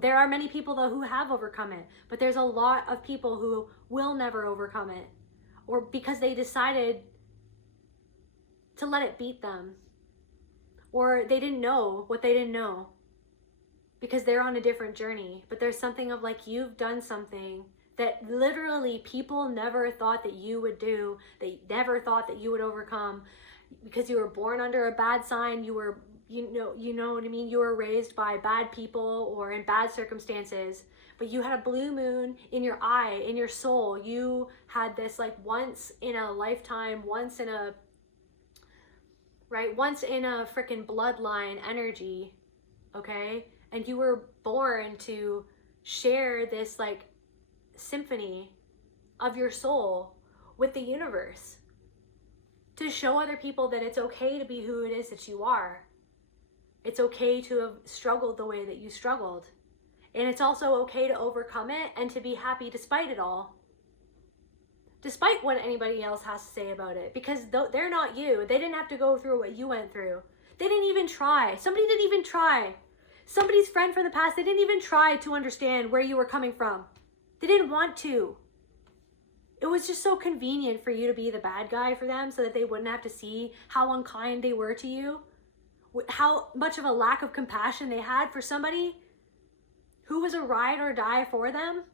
There are many people though who have overcome it, but there's a lot of people who will never overcome it, or because they decided to let it beat them, or they didn't know what they didn't know because they're on a different journey. But there's something of like, you've done something that literally people never thought that you would do, they never thought that you would overcome, because you were born under a bad sign. You were, you know what I mean? You were raised by bad people or in bad circumstances, but you had a blue moon in your eye, in your soul. You had this like once in a lifetime, once in a freaking bloodline energy, okay? And you were born to share this like symphony of your soul with the universe, to show other people that it's okay to be who it is that you are. It's okay to have struggled the way that you struggled, and it's also okay to overcome it and to be happy despite it all, despite what anybody else has to say about it, because they're not you. They didn't have to go through what you went through. They didn't even try. Somebody didn't even try. Somebody's friend from the past, they didn't even try to understand where you were coming from. They didn't want to. It was just so convenient for you to be the bad guy for them so that they wouldn't have to see how unkind they were to you, how much of a lack of compassion they had for somebody who was a ride or die for them.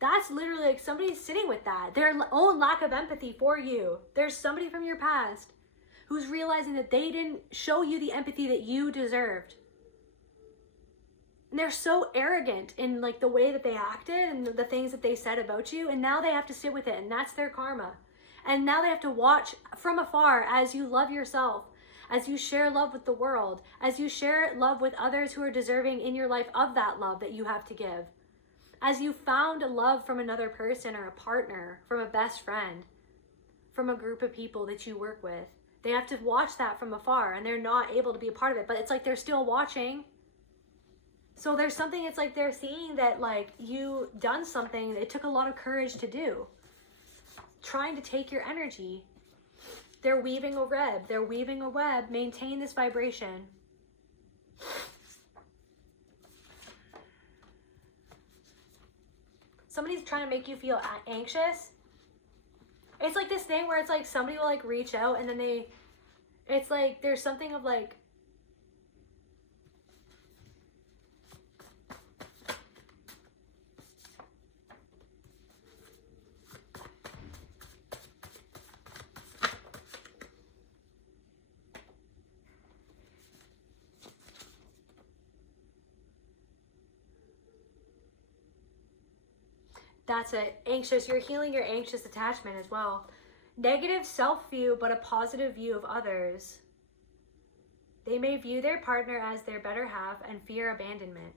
That's literally like somebody's sitting with that, their own lack of empathy for you. There's somebody from your past who's realizing that they didn't show you the empathy that you deserved. And they're so arrogant in like the way that they acted and the things that they said about you, and now they have to sit with it, and that's their karma. And now they have to watch from afar as you love yourself, as you share love with the world, as you share love with others who are deserving in your life of that love that you have to give. As you found a love from another person or a partner, from a best friend, from a group of people that you work with. They have to watch that from afar, and they're not able to be a part of it, but it's like they're still watching. So there's something, it's like they're seeing that like you done something that it took a lot of courage to do. Trying to take your energy. They're weaving a web. They're weaving a web. Maintain this vibration. Somebody's trying to make you feel anxious. It's like this thing where it's like somebody will like reach out and then it's like there's something of like, that's it. Anxious. You're healing your anxious attachment as well. Negative self-view, but a positive view of others. They may view their partner as their better half and fear abandonment.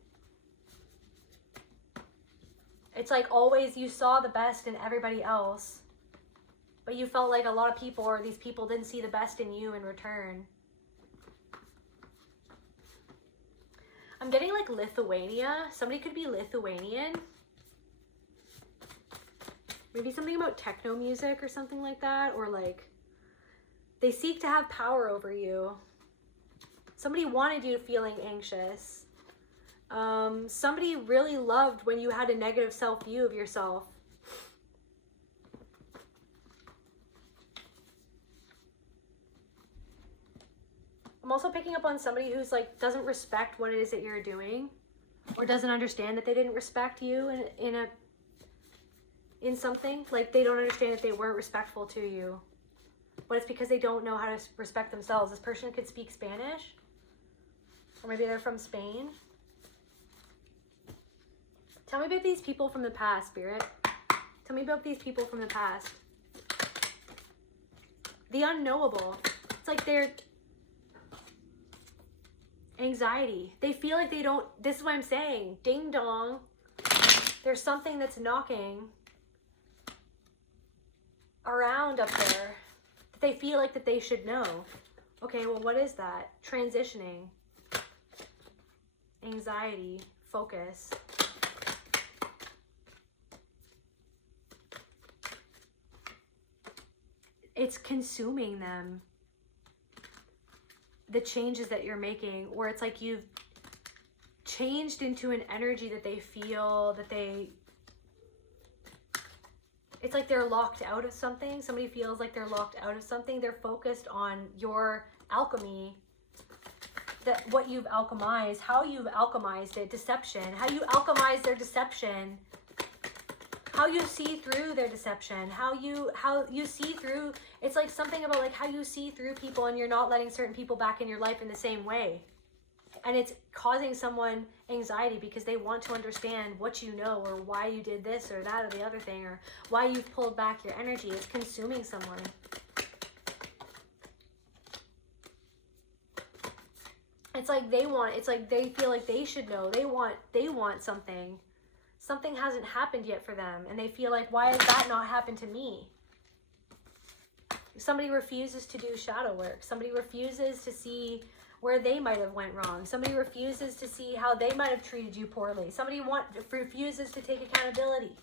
It's like always you saw the best in everybody else, but you felt like a lot of people or these people didn't see the best in you in return. I'm getting like Lithuania. Somebody could be Lithuanian. Maybe something about techno music or something like that, or like They seek to have power over you. Somebody wanted you feeling anxious. Somebody really loved when you had a negative self-view of yourself. I'm also picking up on somebody who's like doesn't respect what it is that you're doing, or doesn't understand that they didn't respect you in something. Like they don't understand that they weren't respectful to you, but it's because they don't know how to respect themselves. This person could speak Spanish, or maybe they're from Spain. Tell me about these people from the past, Spirit. Tell me about these people from the past. The unknowable. It's like they're anxiety. They feel like they don't, this is what I'm saying. Ding dong. There's something that's knocking around up there that they feel like that they should know. Okay, well, what is that? Transitioning. Anxiety. Focus. It's consuming them. The changes that you're making, or it's like you've changed into an energy that they feel that it's like they're locked out of something. Somebody feels like they're locked out of something. They're focused on your alchemy, that what you've alchemized, how you've alchemized it, deception, how you alchemize their deception, how you see through their deception, how you see through. It's like something about like how you see through people, and you're not letting certain people back in your life in the same way. And it's causing someone anxiety because they want to understand what you know, or why you did this or that or the other thing, or why you've pulled back your energy. It's consuming someone. It's like they feel like they should know. They want something. Something hasn't happened yet for them, and they feel like, why has that not happened to me? Somebody refuses to do shadow work. Somebody refuses to see where they might have went wrong. Somebody refuses to see how they might have treated you poorly. Somebody refuses to take accountability.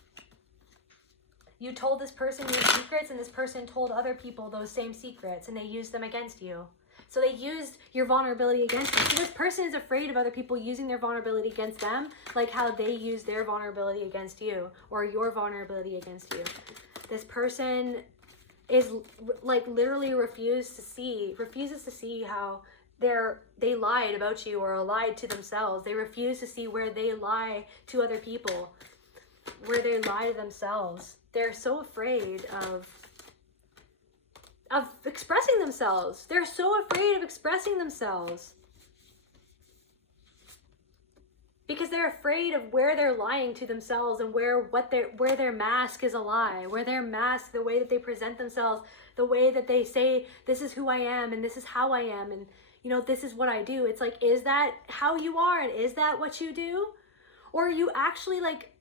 You told this person your secrets, and this person told other people those same secrets, and they used them against you. So they used your vulnerability against you. So this person is afraid of other people using their vulnerability against them, like how they use their vulnerability against you, or your vulnerability against you. This person is like literally refuses to see how they lied about you or lied to themselves. They refuse to see where they lie to other people, where they lie to themselves. They're so afraid of expressing themselves. They're so afraid of expressing themselves because they're afraid of where they're lying to themselves, and where their mask is a lie, where their mask, the way that they present themselves, the way that they say, this is who I am and this is how I am, and this is what I do. It's like, is that how you are, and is that what you do? Or are you actually like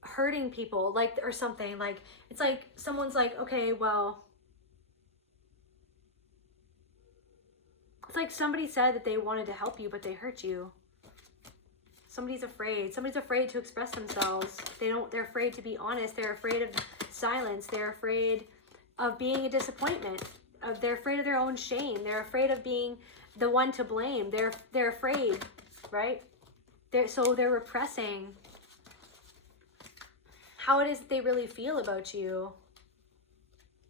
hurting people, like, or something? Like, it's like someone's like, okay, well, it's like somebody said that they wanted to help you, but they hurt you. Somebody's afraid to express themselves. They're afraid to be honest. They're afraid of silence. They're afraid of being a disappointment. They're afraid of their own shame. They're afraid of being the one to blame. They're afraid, right? So they're repressing how it is that they really feel about you.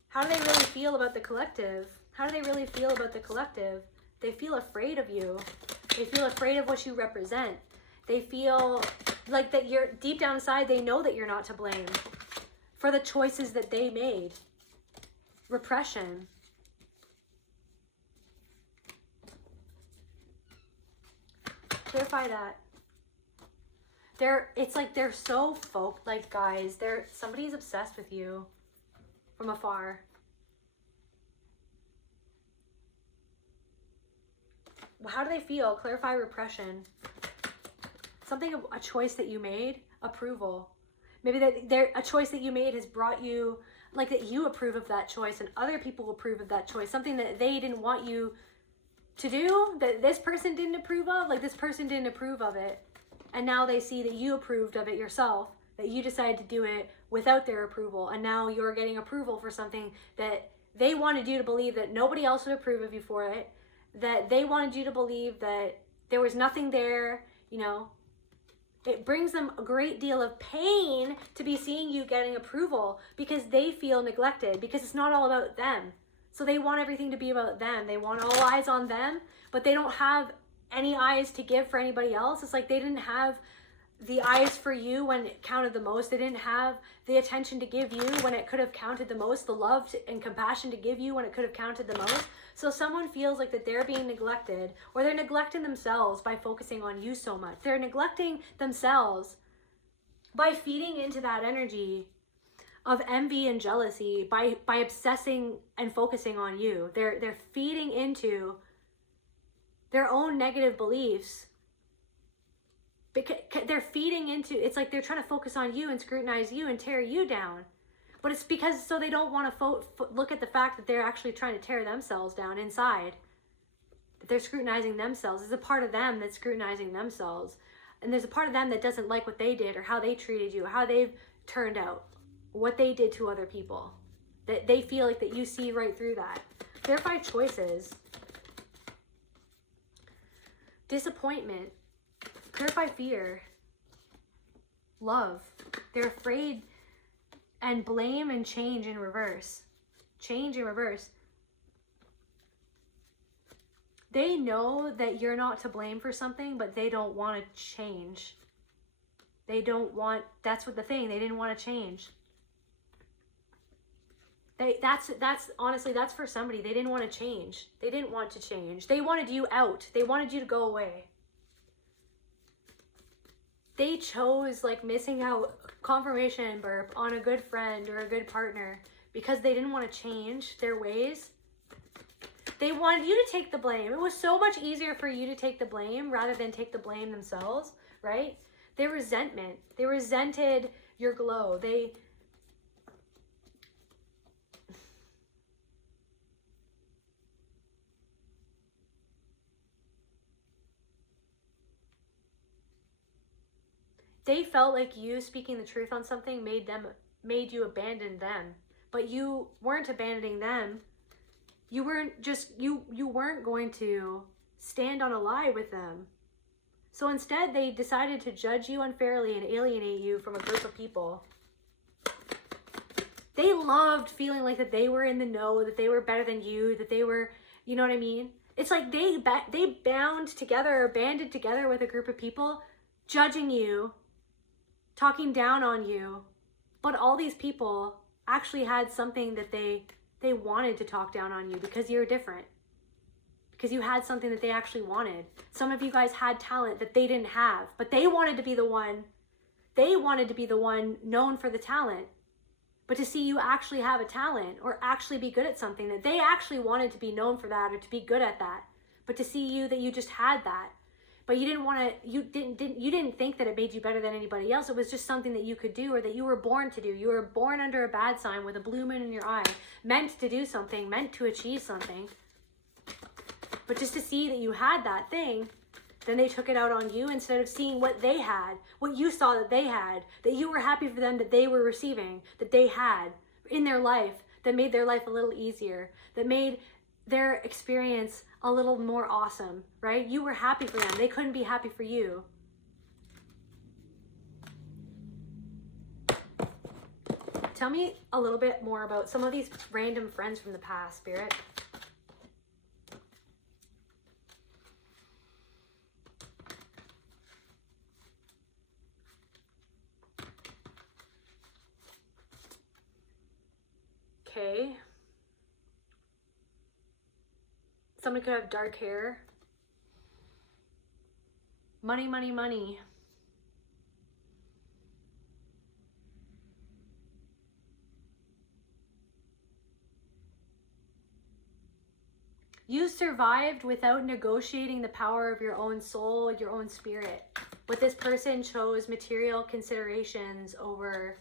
How do they really feel about the collective? How do they really feel about the collective? They feel afraid of you. They feel afraid of what you represent. They feel like that you're deep down inside, they know that you're not to blame for the choices that they made. Repression. Clarify that. It's like they're so like, guys, somebody's obsessed with you from afar. How do they feel? Clarify repression. Something, a choice that you made, approval. Maybe that a choice that you made has brought you, like, that you approve of that choice and other people approve of that choice. Something that they didn't want you to do, that this person didn't approve of, like this person didn't approve of it. And now they see that you approved of it yourself. that you decided to do it without their approval, and now you're getting approval for something that they wanted you to believe that nobody else would approve of you for it, that they wanted you to believe that there was nothing there, you know. It brings them a great deal of pain to be seeing you getting approval because they feel neglected, because it's not all about them. So they want everything to be about them. They want all eyes on them, but they don't have any eyes to give for anybody else. It's like they didn't have the eyes for you when it counted the most. They didn't have the attention to give you when it could have counted the most, the love and compassion to give you when it could have counted the most. So someone feels like that they're being neglected, or they're neglecting themselves by focusing on you so much. They're neglecting themselves by feeding into that energy of envy and jealousy, by obsessing and focusing on you. They're feeding into their own negative beliefs. Because they're feeding into, it's like they're trying to focus on you and scrutinize you and tear you down. But it's because so they don't want to look at the fact that they're actually trying to tear themselves down inside. That they're scrutinizing themselves. There's a part of them that's scrutinizing themselves. And there's a part of them that doesn't like what they did or how they treated you, how they've turned out, what they did to other people. That they feel like that you see right through that. Clarify choices. Disappointment. Clarify fear. Love. They're afraid, and blame and change in reverse. Change in reverse. They know that you're not to blame for something, but they don't want to change. They don't want, that's what the thing, they didn't want to change. That's honestly, that's for somebody. They didn't want to change. They didn't want to change. They wanted you out. They wanted you to go away. They chose like missing out confirmation burp on a good friend or a good partner because they didn't want to change their ways. They wanted you to take the blame. It was so much easier for you to take the blame rather than take the blame themselves, right? Their resentment. They resented your glow. They felt like you speaking the truth on something made you abandon them. But you weren't abandoning them. You weren't going to stand on a lie with them. So instead, they decided to judge you unfairly and alienate you from a group of people. They loved feeling like that they were in the know, that they were better than you, that they were, you know what I mean? It's like they bound together or banded together with a group of people, judging you, talking down on you. But all these people actually had something that they wanted to talk down on you because you're different. Because you had something that they actually wanted. Some of you guys had talent that they didn't have, but they wanted to be the one. They wanted to be the one known for the talent. But to see you actually have a talent or actually be good at something, that they actually wanted to be known for that or to be good at that. But to see you that you just had that. But you didn't want to, you didn't think that it made you better than anybody else. It was just something that you could do or that you were born to do. You were born under a bad sign with a blue moon in your eye, meant to do something, meant to achieve something. But just to see that you had that thing, then they took it out on you instead of seeing what they had, what you saw that they had, that you were happy for them that they were receiving, that they had in their life, that made their life a little easier, that made their experience a little more awesome, right? You were happy for them. They couldn't be happy for you. Tell me a little bit more about some of these random friends from the past, Spirit. Okay. Someone could have dark hair. Money, money, money. You survived without negotiating the power of your own soul, your own spirit. But this person chose material considerations over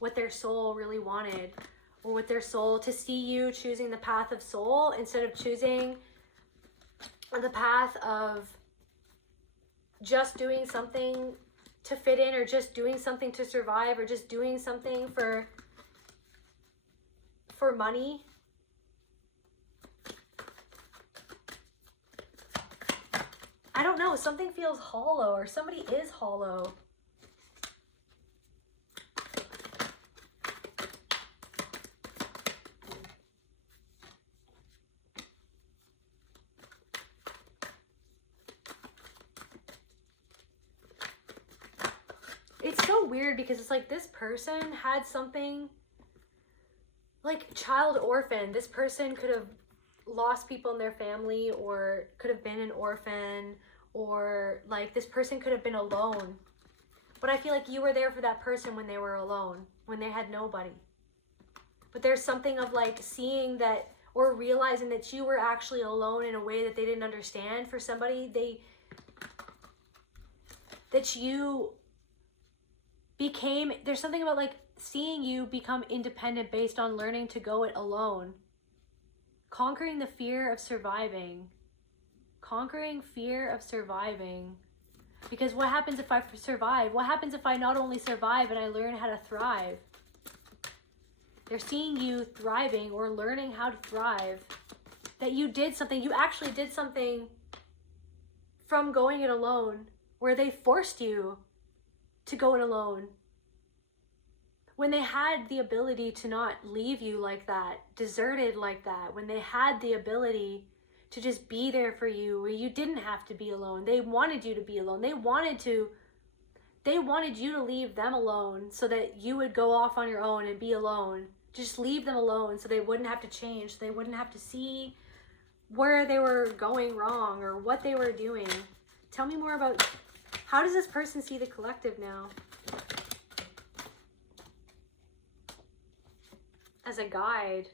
what their soul really wanted, or with their soul, to see you choosing the path of soul instead of choosing the path of just doing something to fit in, or just doing something to survive, or just doing something for money. I don't know, something feels hollow, or somebody is hollow. It's so weird because it's like this person had something like child orphan. This person could have lost people in their family, or could have been an orphan, or like this person could have been alone. But I feel like you were there for that person when they were alone, when they had nobody. But there's something of like seeing that, or realizing that you were actually alone in a way that they didn't understand. For somebody, that you became, there's something about like seeing you become independent based on learning to go it alone. Conquering the fear of surviving. Conquering fear of surviving. Because what happens if I survive? What happens if I not only survive and I learn how to thrive? They're seeing you thriving or learning how to thrive. That you did something, you actually did something from going it alone, where they forced you to go it alone. When they had the ability to not leave you like that, deserted like that, when they had the ability to just be there for you, where you didn't have to be alone. They wanted you to be alone. They wanted you to leave them alone so that you would go off on your own and be alone. Just leave them alone so they wouldn't have to change. So they wouldn't have to see where they were going wrong or what they were doing. Tell me more about, how does this person see the collective now? As a guide.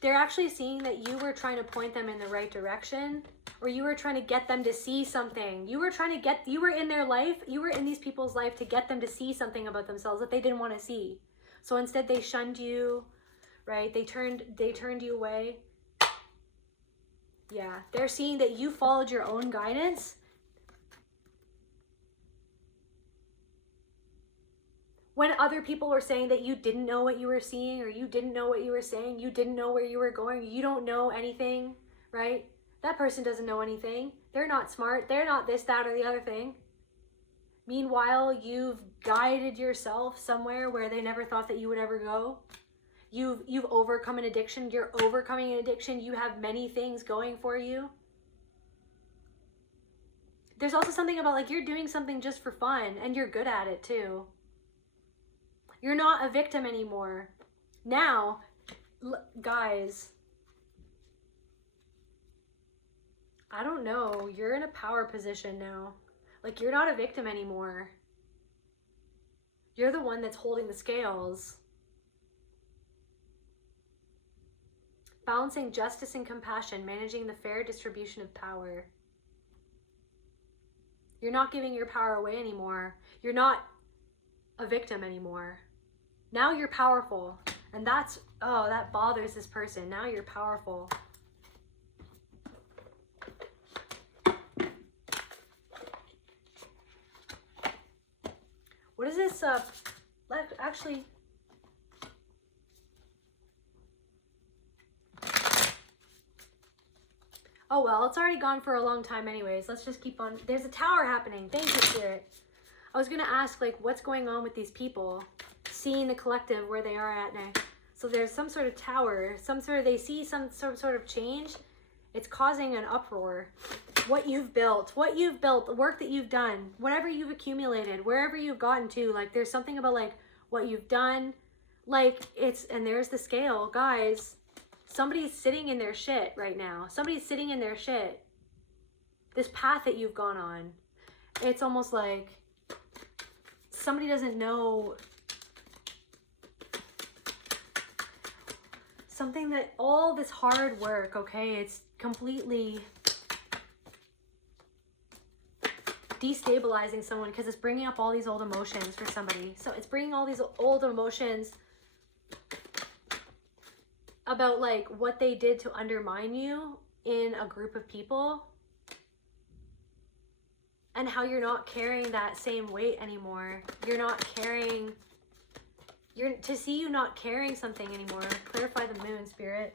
They're actually seeing that you were trying to point them in the right direction, or you were trying to get them to see something. You were in their life, you were in these people's life to get them to see something about themselves that they didn't want to see. So instead they shunned you, right? They turned you away. Yeah, they're seeing that you followed your own guidance. When other people were saying that you didn't know what you were seeing, or you didn't know what you were saying, you didn't know where you were going, you don't know anything, right? That person doesn't know anything. They're not smart. They're not this, that, or the other thing. Meanwhile, you've guided yourself somewhere where they never thought that you would ever go. You've overcome an addiction. You're overcoming an addiction. You have many things going for you. There's also something about like you're doing something just for fun, and you're good at it too. You're not a victim anymore. Now, guys, I don't know. You're in a power position now. Like, you're not a victim anymore. You're the one that's holding the scales. Balancing justice and compassion, managing the fair distribution of power. You're not giving your power away anymore. You're not a victim anymore. Now you're powerful. And that's, oh, that bothers this person. Now you're powerful. What is this? Actually, oh well, it's already gone for a long time anyways. Let's just keep on. There's a tower happening. Thank you, Spirit. I was gonna ask, like, what's going on with these people? Seeing the collective where they are at now. So there's some sort of tower, they see some sort of change. It's causing an uproar. What you've built, the work that you've done, whatever you've accumulated, wherever you've gotten to, like, there's something about, like, what you've done, like, and there's the scale, guys. Somebody's sitting in their shit right now. Somebody's sitting in their shit. This path that you've gone on, it's almost like somebody doesn't know something, that all this hard work, okay, it's completely destabilizing someone because it's bringing up all these old emotions for somebody. So it's bringing all these old emotions about like what they did to undermine you in a group of people, and how you're not carrying that same weight anymore. You're not carrying, to see you not carrying something anymore. Clarify the moon, Spirit.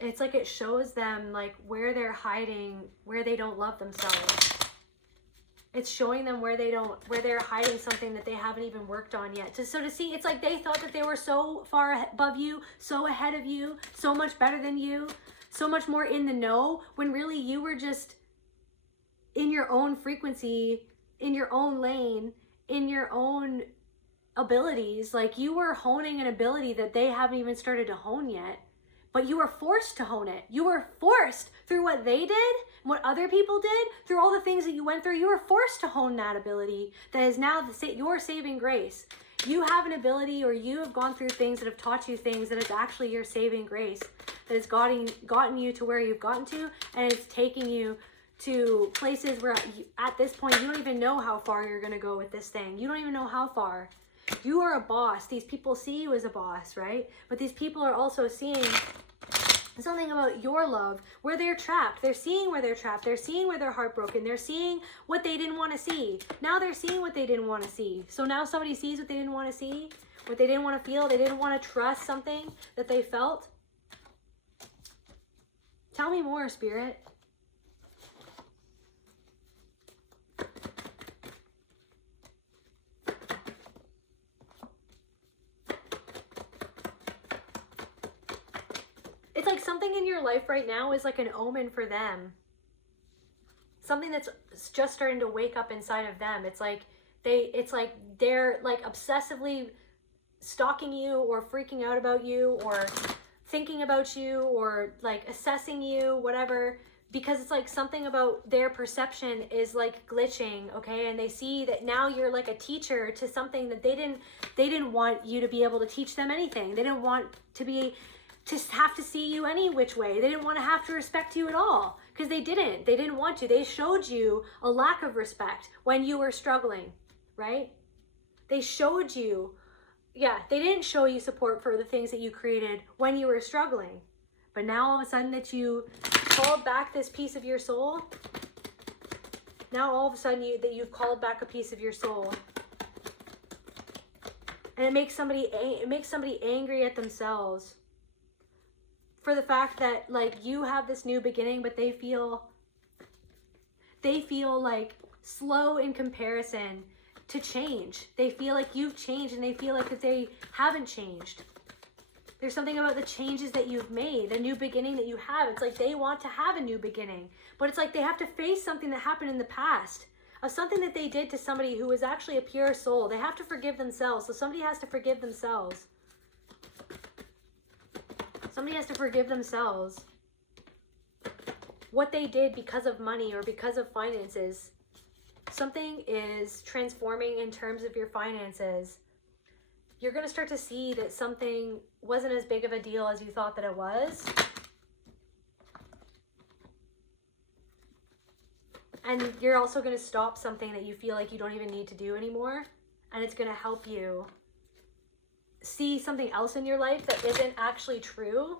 It's like it shows them like where they're hiding, where they don't love themselves. It's showing them where they're hiding something that they haven't even worked on yet. So to see, it's like they thought that they were so far above you, so ahead of you, so much better than you, so much more in the know, when really you were just in your own frequency, in your own lane, in your own abilities. Like you were honing an ability that they haven't even started to hone yet, but you were forced to hone it. You were forced through what they did, what other people did, through all the things that you went through. You were forced to hone that ability that is now your saving grace. You have an ability, or you have gone through things that have taught you things that is actually your saving grace, that has gotten you to where you've gotten to, and it's taking you to places where at this point you don't even know how far you're going to go with this thing. You don't even know how far. You are a boss. These people see you as a boss, right? But these people are also seeing something about your love, where they're trapped. They're seeing where they're trapped. They're seeing where they're heartbroken. They're seeing what they didn't want to see. Now they're seeing what they didn't want to see. So now somebody sees what they didn't want to see, what they didn't want to feel. They didn't want to trust something that they felt. Tell me more, Spirit. It's like something in your life right now is like an omen for them. Something that's just starting to wake up inside of them. It's like they're like obsessively stalking you, or freaking out about you, or thinking about you, or like assessing you, whatever, because it's like something about their perception is like glitching, okay? And they see that now you're like a teacher to something that they didn't want you to be able to teach them anything. They didn't want to have to see you any which way. They didn't want to have to respect you at all, because they didn't want to. They showed you a lack of respect when you were struggling, right? They showed you, they didn't show you support for the things that you created when you were struggling. But now all of a sudden that you called back this piece of your soul, now all of a sudden you've called back a piece of your soul. And it makes somebody angry at themselves for the fact that like you have this new beginning, but they feel like slow in comparison to change. They feel like you've changed, and they feel like that they haven't changed. There's something about the changes that you've made, the new beginning that you have. It's like they want to have a new beginning, but it's like they have to face something that happened in the past, of something that they did to somebody who was actually a pure soul. They have to forgive themselves. So somebody has to forgive themselves. Somebody has to forgive themselves. What they did because of money or because of finances. Something is transforming in terms of your finances. You're going to start to see that something wasn't as big of a deal as you thought that it was. And you're also going to stop something that you feel like you don't even need to do anymore. And it's going to help you see something else in your life that isn't actually true.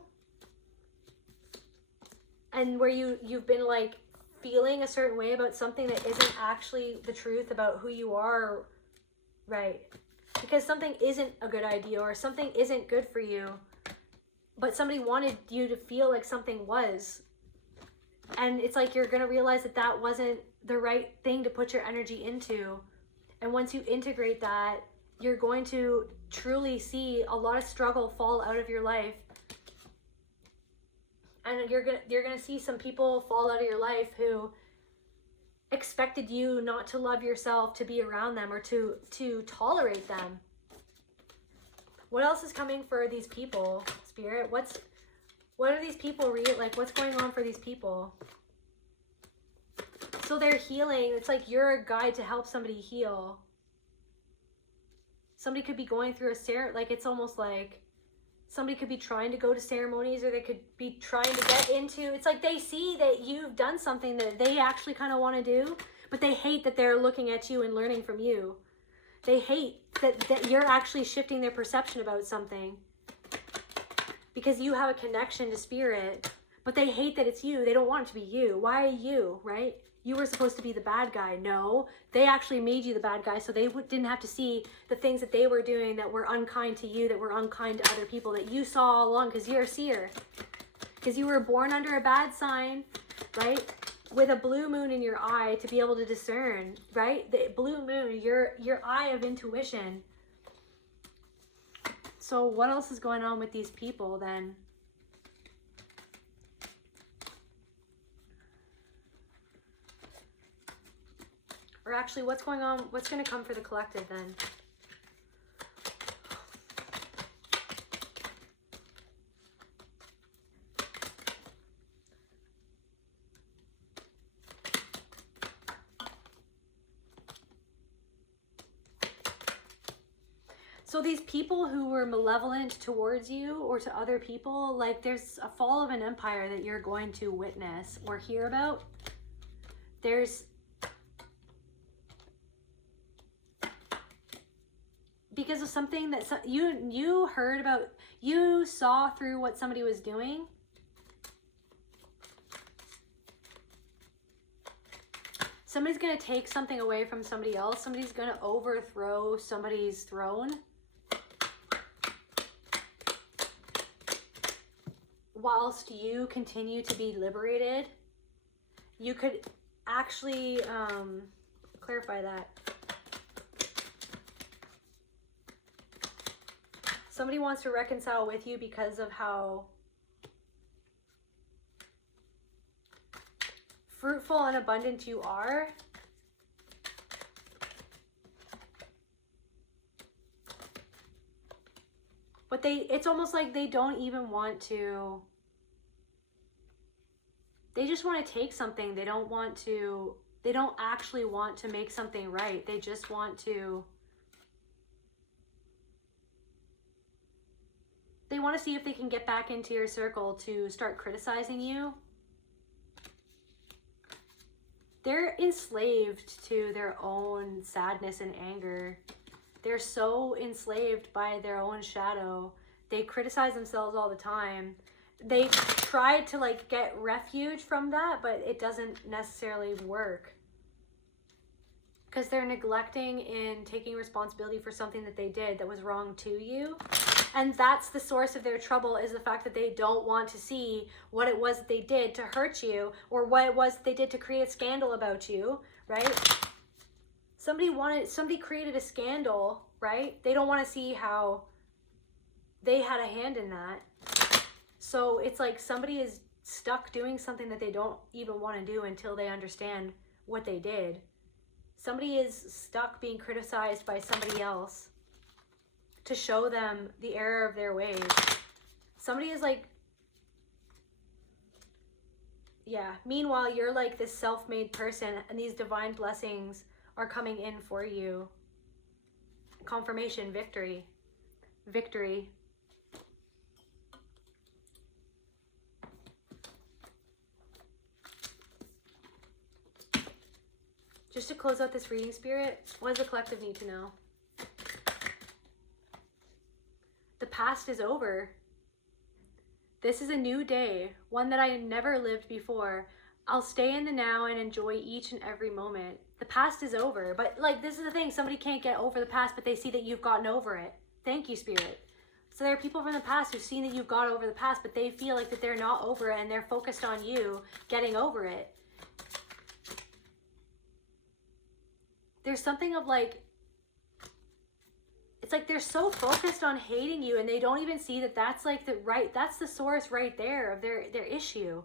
And where you've been like feeling a certain way about something that isn't actually the truth about who you are, right? Because something isn't a good idea, or something isn't good for you, but somebody wanted you to feel like something was. And it's like you're going to realize that that wasn't the right thing to put your energy into. And once you integrate that, you're going to truly see a lot of struggle fall out of your life. And you're gonna see some people fall out of your life who expected you not to love yourself, to be around them, or to tolerate them. What else is coming for these people, Spirit? What are these people like? What's going on for these people? So they're healing. It's like you're a guide to help somebody heal. Somebody could be going through like it's almost like Somebody could be trying to go to ceremonies, or they could be trying to get into, it's like they see that you've done something that they actually kind of want to do, but they hate that they're looking at you and learning from you. They hate that you're actually shifting their perception about something because you have a connection to spirit, but they hate that it's you. They don't want it to be you. Why you, right? You were supposed to be the bad guy. No, they actually made you the bad guy, so they didn't have to see the things that they were doing that were unkind to you, that were unkind to other people, that you saw all along, because you're a seer. Because you were born under a bad sign, right? With a blue moon in your eye to be able to discern, right? The blue moon, your eye of intuition. So what else is going on with these people then? Or actually, what's going on? What's going to come for the collective then? So these people who were malevolent towards you or to other people, like there's a fall of an empire that you're going to witness or hear about. There's because of something that you heard about, you saw through what somebody was doing. Somebody's going to take something away from somebody else. Somebody's going to overthrow somebody's throne. Whilst you continue to be liberated. You could actually clarify that. Somebody wants to reconcile with you because of how fruitful and abundant you are. But it's almost like they don't even want to, they just want to take something. They don't actually want to make something right. They just want to, they want to see if they can get back into your circle to start criticizing you. They're enslaved to their own sadness and anger. They're so enslaved by their own shadow. They criticize themselves all the time. They try to like get refuge from that, but it doesn't necessarily work. Because they're neglecting and taking responsibility for something that they did that was wrong to you. And that's the source of their trouble, is the fact that they don't want to see what it was that they did to hurt you, or what it was that they did to create a scandal about you, right? Somebody created a scandal, right? They don't want to see how they had a hand in that. So it's like somebody is stuck doing something that they don't even want to do until they understand what they did. Somebody is stuck being criticized by somebody else to show them the error of their ways. Somebody is like, yeah. Meanwhile, you're like this self-made person, and these divine blessings are coming in for you. Confirmation, victory. Victory. Just to close out this reading, Spirit, what does the collective need to know? The past is over. This is a new day, one that I never lived before. I'll stay in the now and enjoy each and every moment. The past is over. But like, this is the thing, somebody can't get over the past, but they see that you've gotten over it. Thank you, Spirit. So there are people from the past who've seen that you've got over the past, but they feel like that they're not over it, and they're focused on you getting over it. There's something of like, it's like they're so focused on hating you, and they don't even see that that's like that's the source right there of their issue.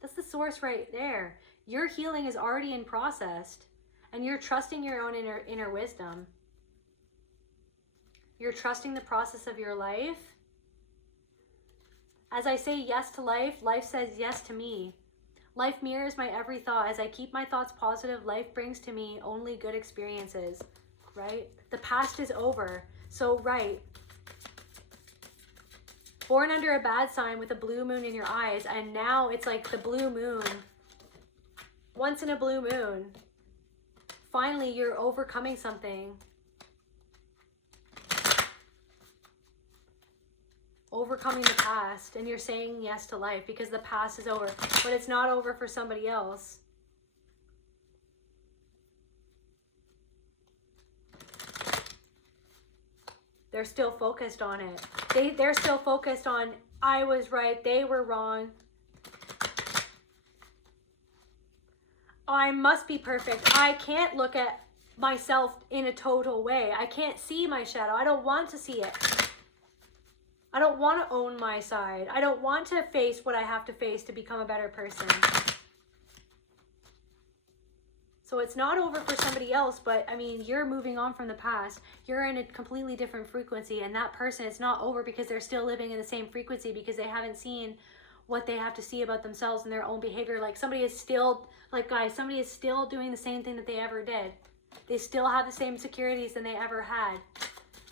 That's the source right there. Your healing is already in process, and you're trusting your own inner wisdom. You're trusting the process of your life. As I say yes to life, life says yes to me. Life mirrors my every thought. As I keep my thoughts positive, life brings to me only good experiences, right? The past is over. So, right. Born under a bad sign with a blue moon in your eyes, and now it's like the blue moon. Once in a blue moon. Finally, you're overcoming something. Overcoming the past, and you're saying yes to life because the past is over, but it's not over for somebody else. They're still focused on it. They're still focused on, I was right, they were wrong. I must be perfect. I can't look at myself in a total way. I can't see my shadow. I don't want to see it. I don't want to own my side. I don't want to face what I have to face to become a better person. So it's not over for somebody else, but I mean, you're moving on from the past. You're in a completely different frequency, and that person, it's not over because they're still living in the same frequency because they haven't seen what they have to see about themselves and their own behavior. Like somebody is still, like guys, somebody is still doing the same thing that they ever did. They still have the same securities than they ever had.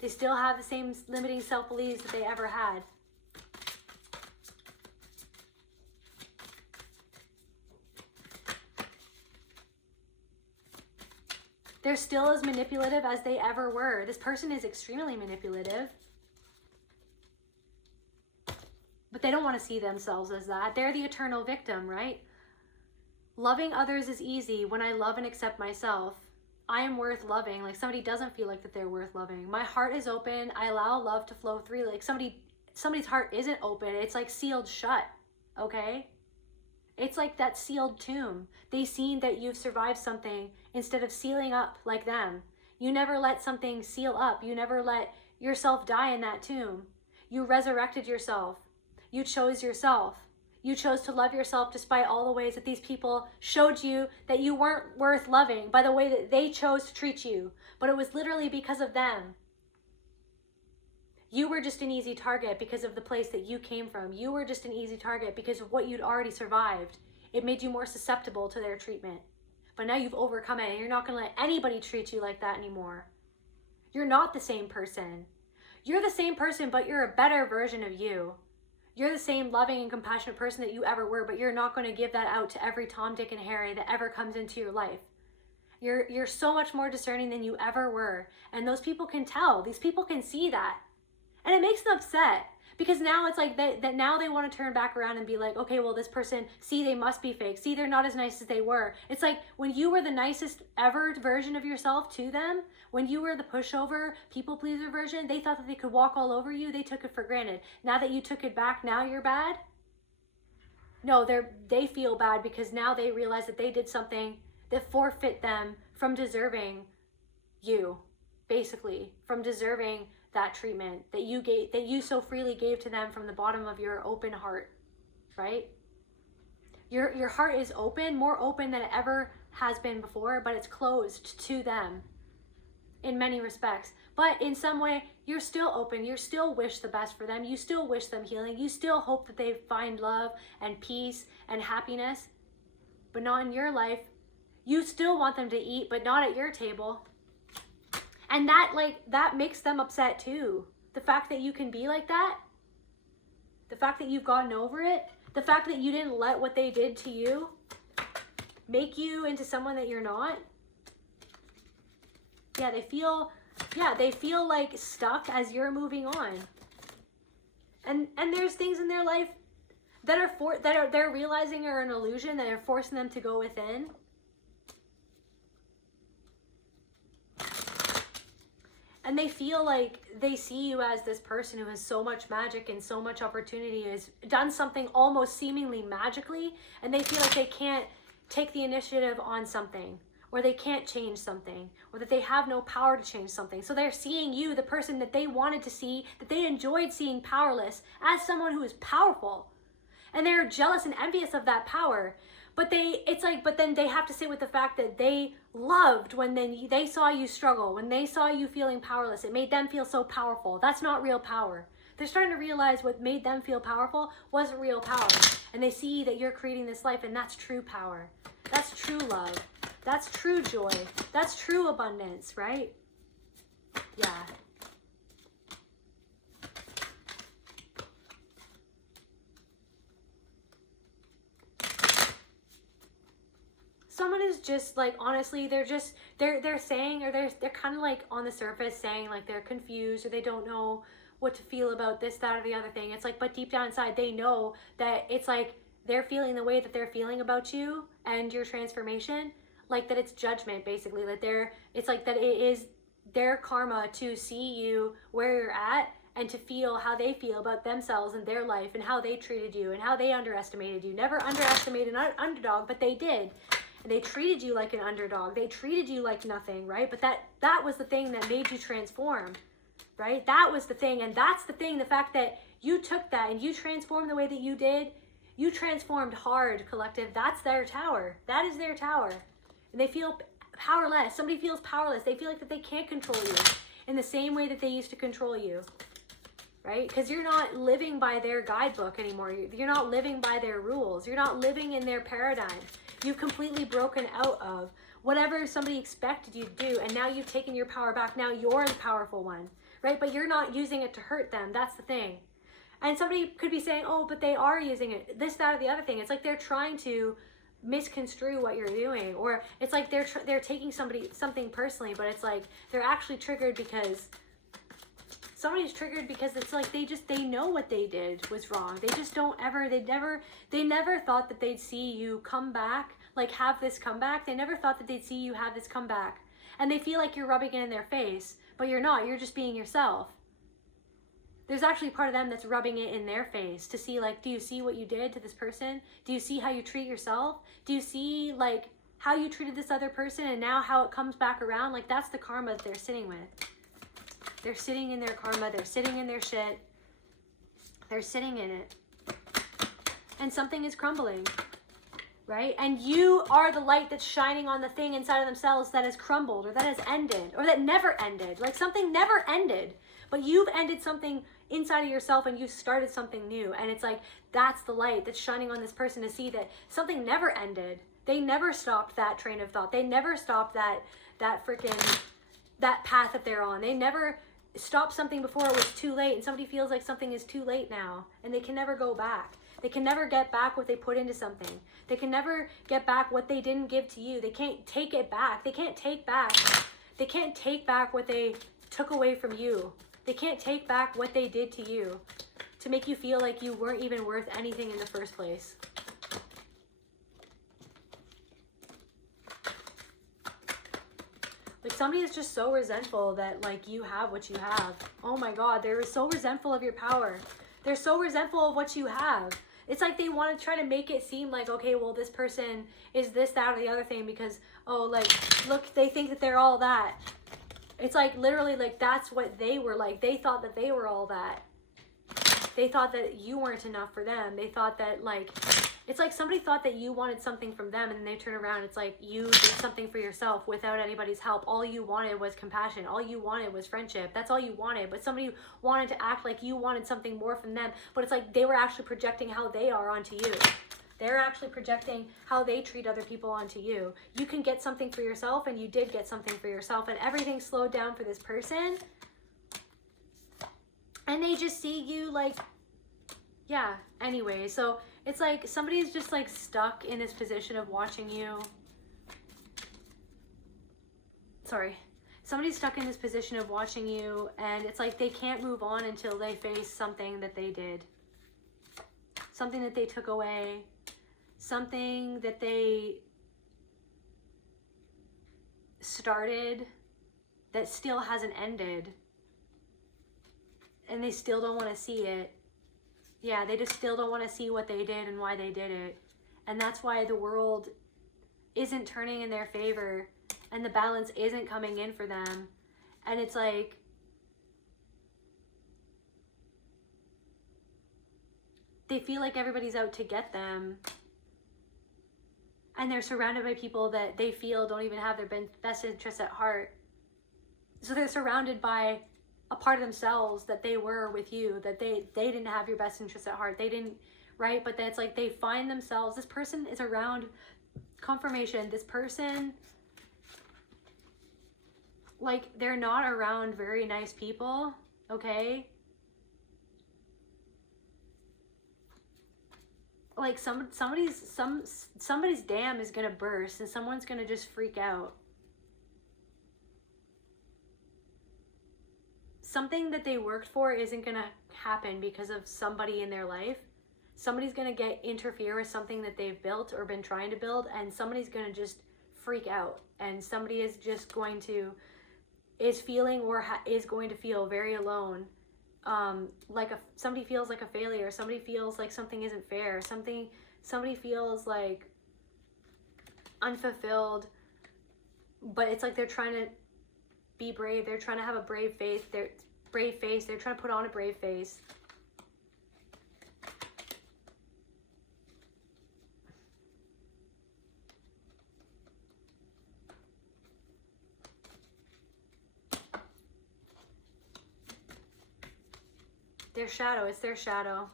They still have the same limiting self-beliefs that they ever had. They're still as manipulative as they ever were. This person is extremely manipulative. But they don't want to see themselves as that. They're the eternal victim, right? Loving others is easy when I love and accept myself. I am worth loving. Like somebody doesn't feel like that they're worth loving. My heart is open. I allow love to flow freely. Like somebody's heart isn't open. It's like sealed shut, okay? It's like that sealed tomb. They've seen that you've survived something instead of sealing up like them. You never let something seal up. You never let yourself die in that tomb. You resurrected yourself. You chose yourself. You chose to love yourself despite all the ways that these people showed you that you weren't worth loving by the way that they chose to treat you. But it was literally because of them. You were just an easy target because of the place that you came from. You were just an easy target because of what you'd already survived. It made you more susceptible to their treatment. But now you've overcome it, and you're not going to let anybody treat you like that anymore. You're not the same person. You're the same person, but you're a better version of you. You're the same loving and compassionate person that you ever were, but you're not going to give that out to every Tom, Dick, and Harry that ever comes into your life. You're so much more discerning than you ever were. And those people can tell. These people can see that. And it makes them upset. Because now it's like that now they want to turn back around and be like, okay, well, this person, see, they must be fake. See, they're not as nice as they were. It's like when you were the nicest ever version of yourself to them, when you were the pushover, people pleaser version, they thought that they could walk all over you. They took it for granted. Now that you took it back, now you're bad? No, they feel bad because now they realize that they did something that forfeit them from deserving you, basically, from deserving that treatment that you so freely gave to them from the bottom of your open heart, right? Your heart is open, more open than it ever has been before, but it's closed to them in many respects. But in some way, you're still open. You still wish the best for them. You still wish them healing. You still hope that they find love and peace and happiness, but not in your life. You still want them to eat, but not at your table. And that makes them upset too. The fact that you can be like that, the fact that you've gotten over it, the fact that you didn't let what they did to you make you into someone that you're not. Yeah, they feel like stuck as you're moving on. And there's things in their life that they're realizing are an illusion, that are forcing them to go within. And they feel like they see you as this person who has so much magic and so much opportunity, has done something almost seemingly magically, and they feel like they can't take the initiative on something, or they can't change something, or that they have no power to change something. So they're seeing you, the person that they wanted to see, that they enjoyed seeing powerless, as someone who is powerful. And they're jealous and envious of that power. But then they have to sit with the fact that they loved when they saw you struggle, when they saw you feeling powerless. It made them feel so powerful. That's not real power. They're starting to realize what made them feel powerful wasn't real power. And they see that you're creating this life, and that's true power. That's true love. That's true joy. That's true abundance, right? Yeah. just like, honestly, they're saying, or they're kind of like on the surface saying like they're confused or they don't know what to feel about this, that, or the other thing. It's like, but deep down inside, they know that it's like they're feeling the way that they're feeling about you and your transformation, like that it's judgment, basically, that it's like that it is their karma to see you where you're at and to feel how they feel about themselves and their life and how they treated you and how they underestimated you. Never underestimate an underdog, but they did. And they treated you like an underdog. They treated you like nothing, right? But that was the thing that made you transform, right? That was the thing. And that's the thing, the fact that you took that and you transformed the way that you did. You transformed hard, collective. That's their tower. That is their tower. And they feel powerless. Somebody feels powerless. They feel like that they can't control you in the same way that they used to control you, right? Because you're not living by their guidebook anymore. You're not living by their rules. You're not living in their paradigm. You've completely broken out of whatever somebody expected you to do, and now you've taken your power back. Now you're the powerful one, right? But you're not using it to hurt them. That's the thing. And somebody could be saying, oh, but they are using it, this, that, or the other thing. It's like they're trying to misconstrue what you're doing, or it's like they're taking something personally, but it's like they're actually triggered because somebody's triggered because it's like they know what they did was wrong. They just don't ever, they never thought that they'd see you come back, like have this comeback. They never thought that they'd see you have this comeback. And they feel like you're rubbing it in their face, but you're not. You're just being yourself. There's actually part of them that's rubbing it in their face to see, like, do you see what you did to this person? Do you see how you treat yourself? Do you see, like, how you treated this other person and now how it comes back around? Like, that's the karma that they're sitting with. They're sitting in their karma. They're sitting in their shit. They're sitting in it. And something is crumbling, right? And you are the light that's shining on the thing inside of themselves that has crumbled or that has ended or that never ended. Like, something never ended, but you've ended something inside of yourself and you started something new. And it's like, that's the light that's shining on this person to see that something never ended. They never stopped that train of thought. They never stopped that path that they're on. They never stopped something before it was too late, and somebody feels like something is too late now and they can never go back. They can never get back what they put into something. They can never get back what they didn't give to you. They can't take it back. They can't take back what they took away from you. They can't take back what they did to you to make you feel like you weren't even worth anything in the first place. Like, somebody is just so resentful that, like, you have what you have. Oh my God, they're so resentful of your power. They're so resentful of what you have. It's like they want to try to make it seem like, okay, well, this person is this, that, or the other thing because, oh, like, look, they think that they're all that. It's like, literally, like, that's what they were like. They thought that they were all that. They thought that you weren't enough for them. They thought that, like, it's like somebody thought that you wanted something from them, and then they turn around. It's like you did something for yourself without anybody's help. All you wanted was compassion. All you wanted was friendship. That's all you wanted. But somebody wanted to act like you wanted something more from them. But it's like they were actually projecting how they are onto you. They're actually projecting how they treat other people onto you. You can get something for yourself, and you did get something for yourself, and everything slowed down for this person. And they just see you like, yeah, anyway. So it's like somebody's just like stuck in this position of watching you. Somebody's stuck in this position of watching you, and it's like they can't move on until they face something that they did. Something that they took away. Something that they started that still hasn't ended. And they still don't want to see it. Yeah, they just still don't want to see what they did and why they did it. And that's why the world isn't turning in their favor and the balance isn't coming in for them. And it's like, they feel like everybody's out to get them. And they're surrounded by people that they feel don't even have their best interests at heart. So they're surrounded by a part of themselves that they were with you, that they didn't have your best interests at heart. They didn't, right? But that's like they find themselves, this person is around confirmation. This person, like, they're not around very nice people, okay? like somebody's dam is gonna burst and someone's gonna just freak out. Something that they worked for isn't gonna happen because of somebody in their life. Somebody's gonna interfere with something that they've built or been trying to build, and somebody's gonna just freak out, and somebody is just going to is going to feel very alone. Somebody feels like a failure. Somebody feels like something isn't fair. Somebody feels like unfulfilled. But it's like they're trying to be brave. They're trying to have a brave face. They're trying to put on a brave face. Their shadow. It's their shadow.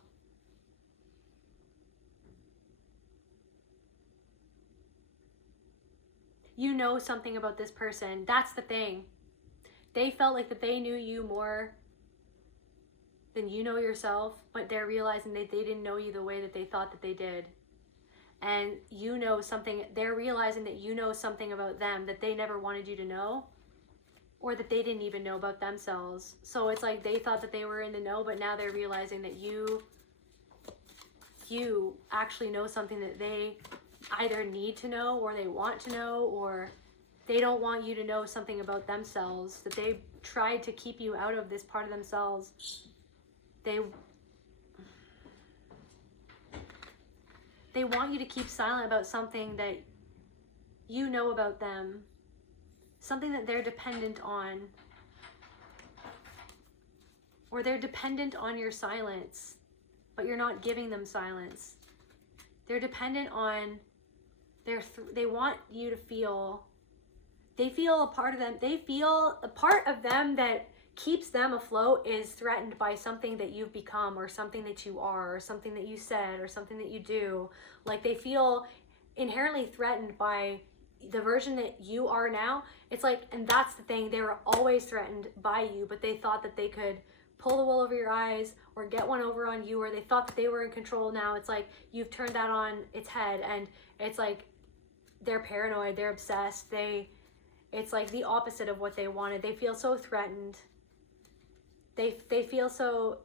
You know something about this person. That's the thing. They felt like that they knew you more than you know yourself, but they're realizing that they didn't know you the way that they thought that they did. And you know something, they're realizing that you know something about them that they never wanted you to know, or that they didn't even know about themselves. So it's like they thought that they were in the know, but now they're realizing that you actually know something that they either need to know, or they want to know, or they don't want you to know something about themselves, that they tried to keep you out of this part of themselves. They want you to keep silent about something that you know about them, something that they're dependent on, or they're dependent on your silence, but you're not giving them silence. They're dependent on they want you to feel, they feel a part of them that keeps them afloat is threatened by something that you've become, or something that you are, or something that you said, or something that you do. Like they feel inherently threatened by the version that you are now. It's like, and that's the thing, they were always threatened by you, but they thought that they could pull the wool over your eyes or get one over on you, or they thought that they were in control. Now it's like you've turned that on its head, and it's like they're paranoid, they're obsessed, it's like the opposite of what they wanted. They feel so threatened. They feel so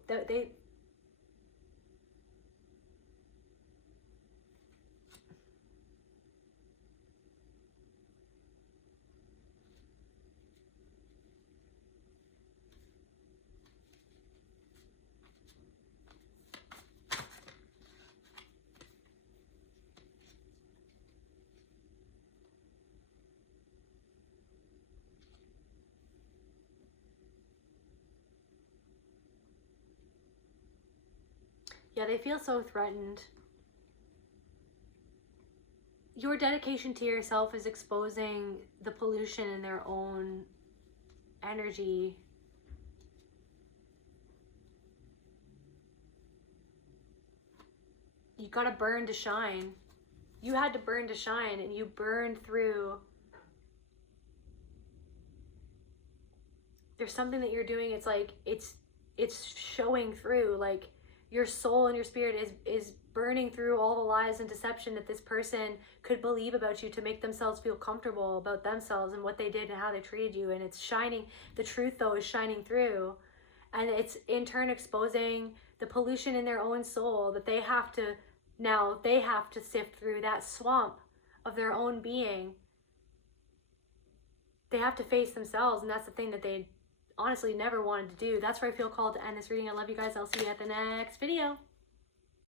yeah, they feel so threatened. Your dedication to yourself is exposing the pollution in their own energy. You gotta burn to shine. You had to burn to shine, and you burned through. There's something that you're doing, it's like it's showing through, like your soul and your spirit is burning through all the lies and deception that this person could believe about you to make themselves feel comfortable about themselves and what they did and how they treated you. And it's shining, the truth though is shining through, and it's in turn exposing the pollution in their own soul that they have to sift through, that swamp of their own being. They have to face themselves, and that's the thing that they honestly never wanted to do. That's where I feel called to end this reading. I love you guys. I'll see you at the next video.